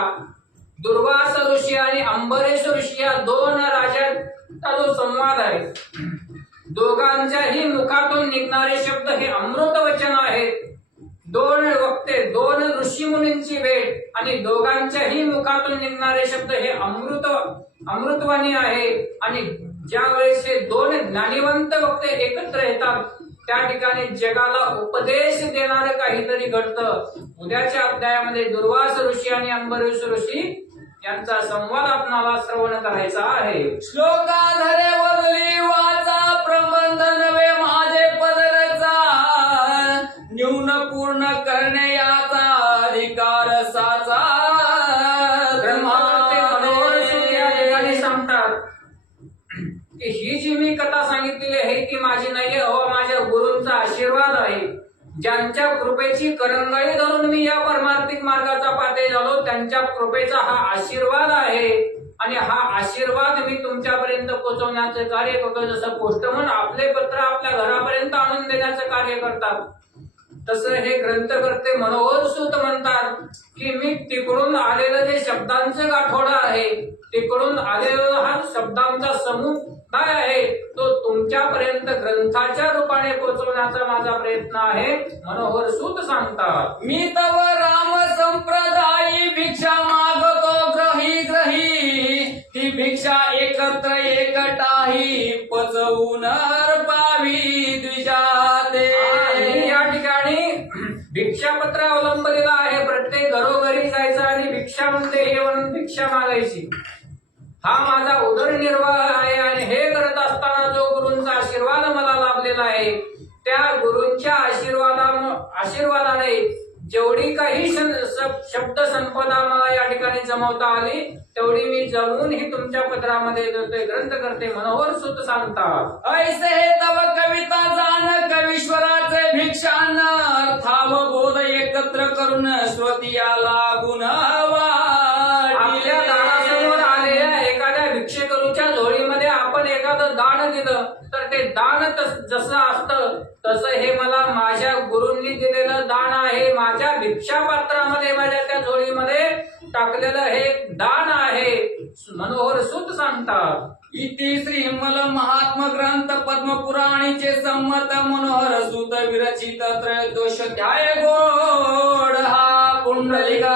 दुर्वास ऋषी आणि अंबरीश ऋषी या दोन राजांचा जो संवाद आहे, दोघांच्याही मुखातून निघणारे शब्द हे अमृत वचन आहेत. दोन वक्ते, दोन ऋषी मुनींची भेट आणि दोघांच्याही मुखातून निघणारे शब्द हे अमृतवाणी आहे. आणि ज्या वेळेस हे दोन ज्ञानिवंत वक्ते एकत्र येतात त्या ठिकाणी जगाला उपदेश देणारं काहीतरी घडतं. उद्याच्या अध्यायामध्ये दुर्वास ऋषी आणि अंबरीश ऋषी यांचा संवाद आपणाला श्रवण करायचा आहे. श्लोकाधरे वदली वाचा प्रबंध नवे माझे पदरचा न्यून पूर्ण करणे याचा अधिकार साचा. ग्रंथकर्ते मनोहर सूत या ठिकाणी सांगतात की ही जी मी कथा सांगितलेली आहे ती माझी नाहीये, हो माझ्या गुरूंचा आशीर्वाद आहे. ज्यांच्या कृपेची करंगळी धरून मी या परमार्थिक मार्गाचा पाते झालो त्यांच्या कृपेचा हा आशीर्वाद आहे. आणि हा आशीर्वाद मी तुमच्यापर्यंत पोहोचवण्याचं कार्य करतो. जसं पोस्टमन आपले पत्र आपल्या घरापर्यंत आणून देण्याचं कार्य करतात, तसं हे ग्रंथकर्ते मनोहर सूत म्हणतात की मी तिकडून आलेलं जे शब्दांचं गाठोडं आहे, तिकडून आलेला हा शब्दांचा समुदाय आहे, तो तुमच्यापर्यंत ग्रंथाच्या रूपाने पोहोचवण्याचा माझा प्रयत्न आहे, मनोहर सूत सांगतात. मी तव राम संप्रदायी भिक्षा मागतो ग्रही ग्रही ती भिक्षा एकत्र एकटाही पचवून पावी द्विजाते. या ठिकाणी भिक्षापत्र अवलंबलेला आहे. प्रत्येक घरोघरी जायचं आणि भिक्षा म्हणते हे म्हणून भिक्षा मागायची. हा माझा उदरनिर्वाह आहे आणि हे करत असताना जो गुरूंचा आशीर्वाद मला लाभलेला आहे त्या गुरूंच्या आशीर्वादाने जेवढी काही शब्द संपदा मला या ठिकाणी जमवता आली तेवढी मी जमवून ही तुमच्या पत्रामध्ये देतोय. ग्रंथकर्ते मनोहर सूत सांगतात. ऐसे हे तव कविता जाण कवीश्वराचे भिक्षान थाव बोध एकत्र करून स्वतिया लागून आपल्या दारासमोर आलेल्या एखाद्या भिक्षेकरूच्या झोळीमध्ये आपण एखादं दान दिलं तर ते दान जसं असतं तसं हे मला माझ्या गुरूंनी दिलेलं दान आहे. माझ्या भिक्षापात्रामध्ये माझ्या त्या झोळीमध्ये टाकलेलं हे दान आहे, मनोहर सूत सांगतात. इति श्रीमल महात्मा ग्रंथ पद्मपुराणीचे संमत मनोहर सूत विरचित त्रयोदश ध्याय गोड हा पुंडलिका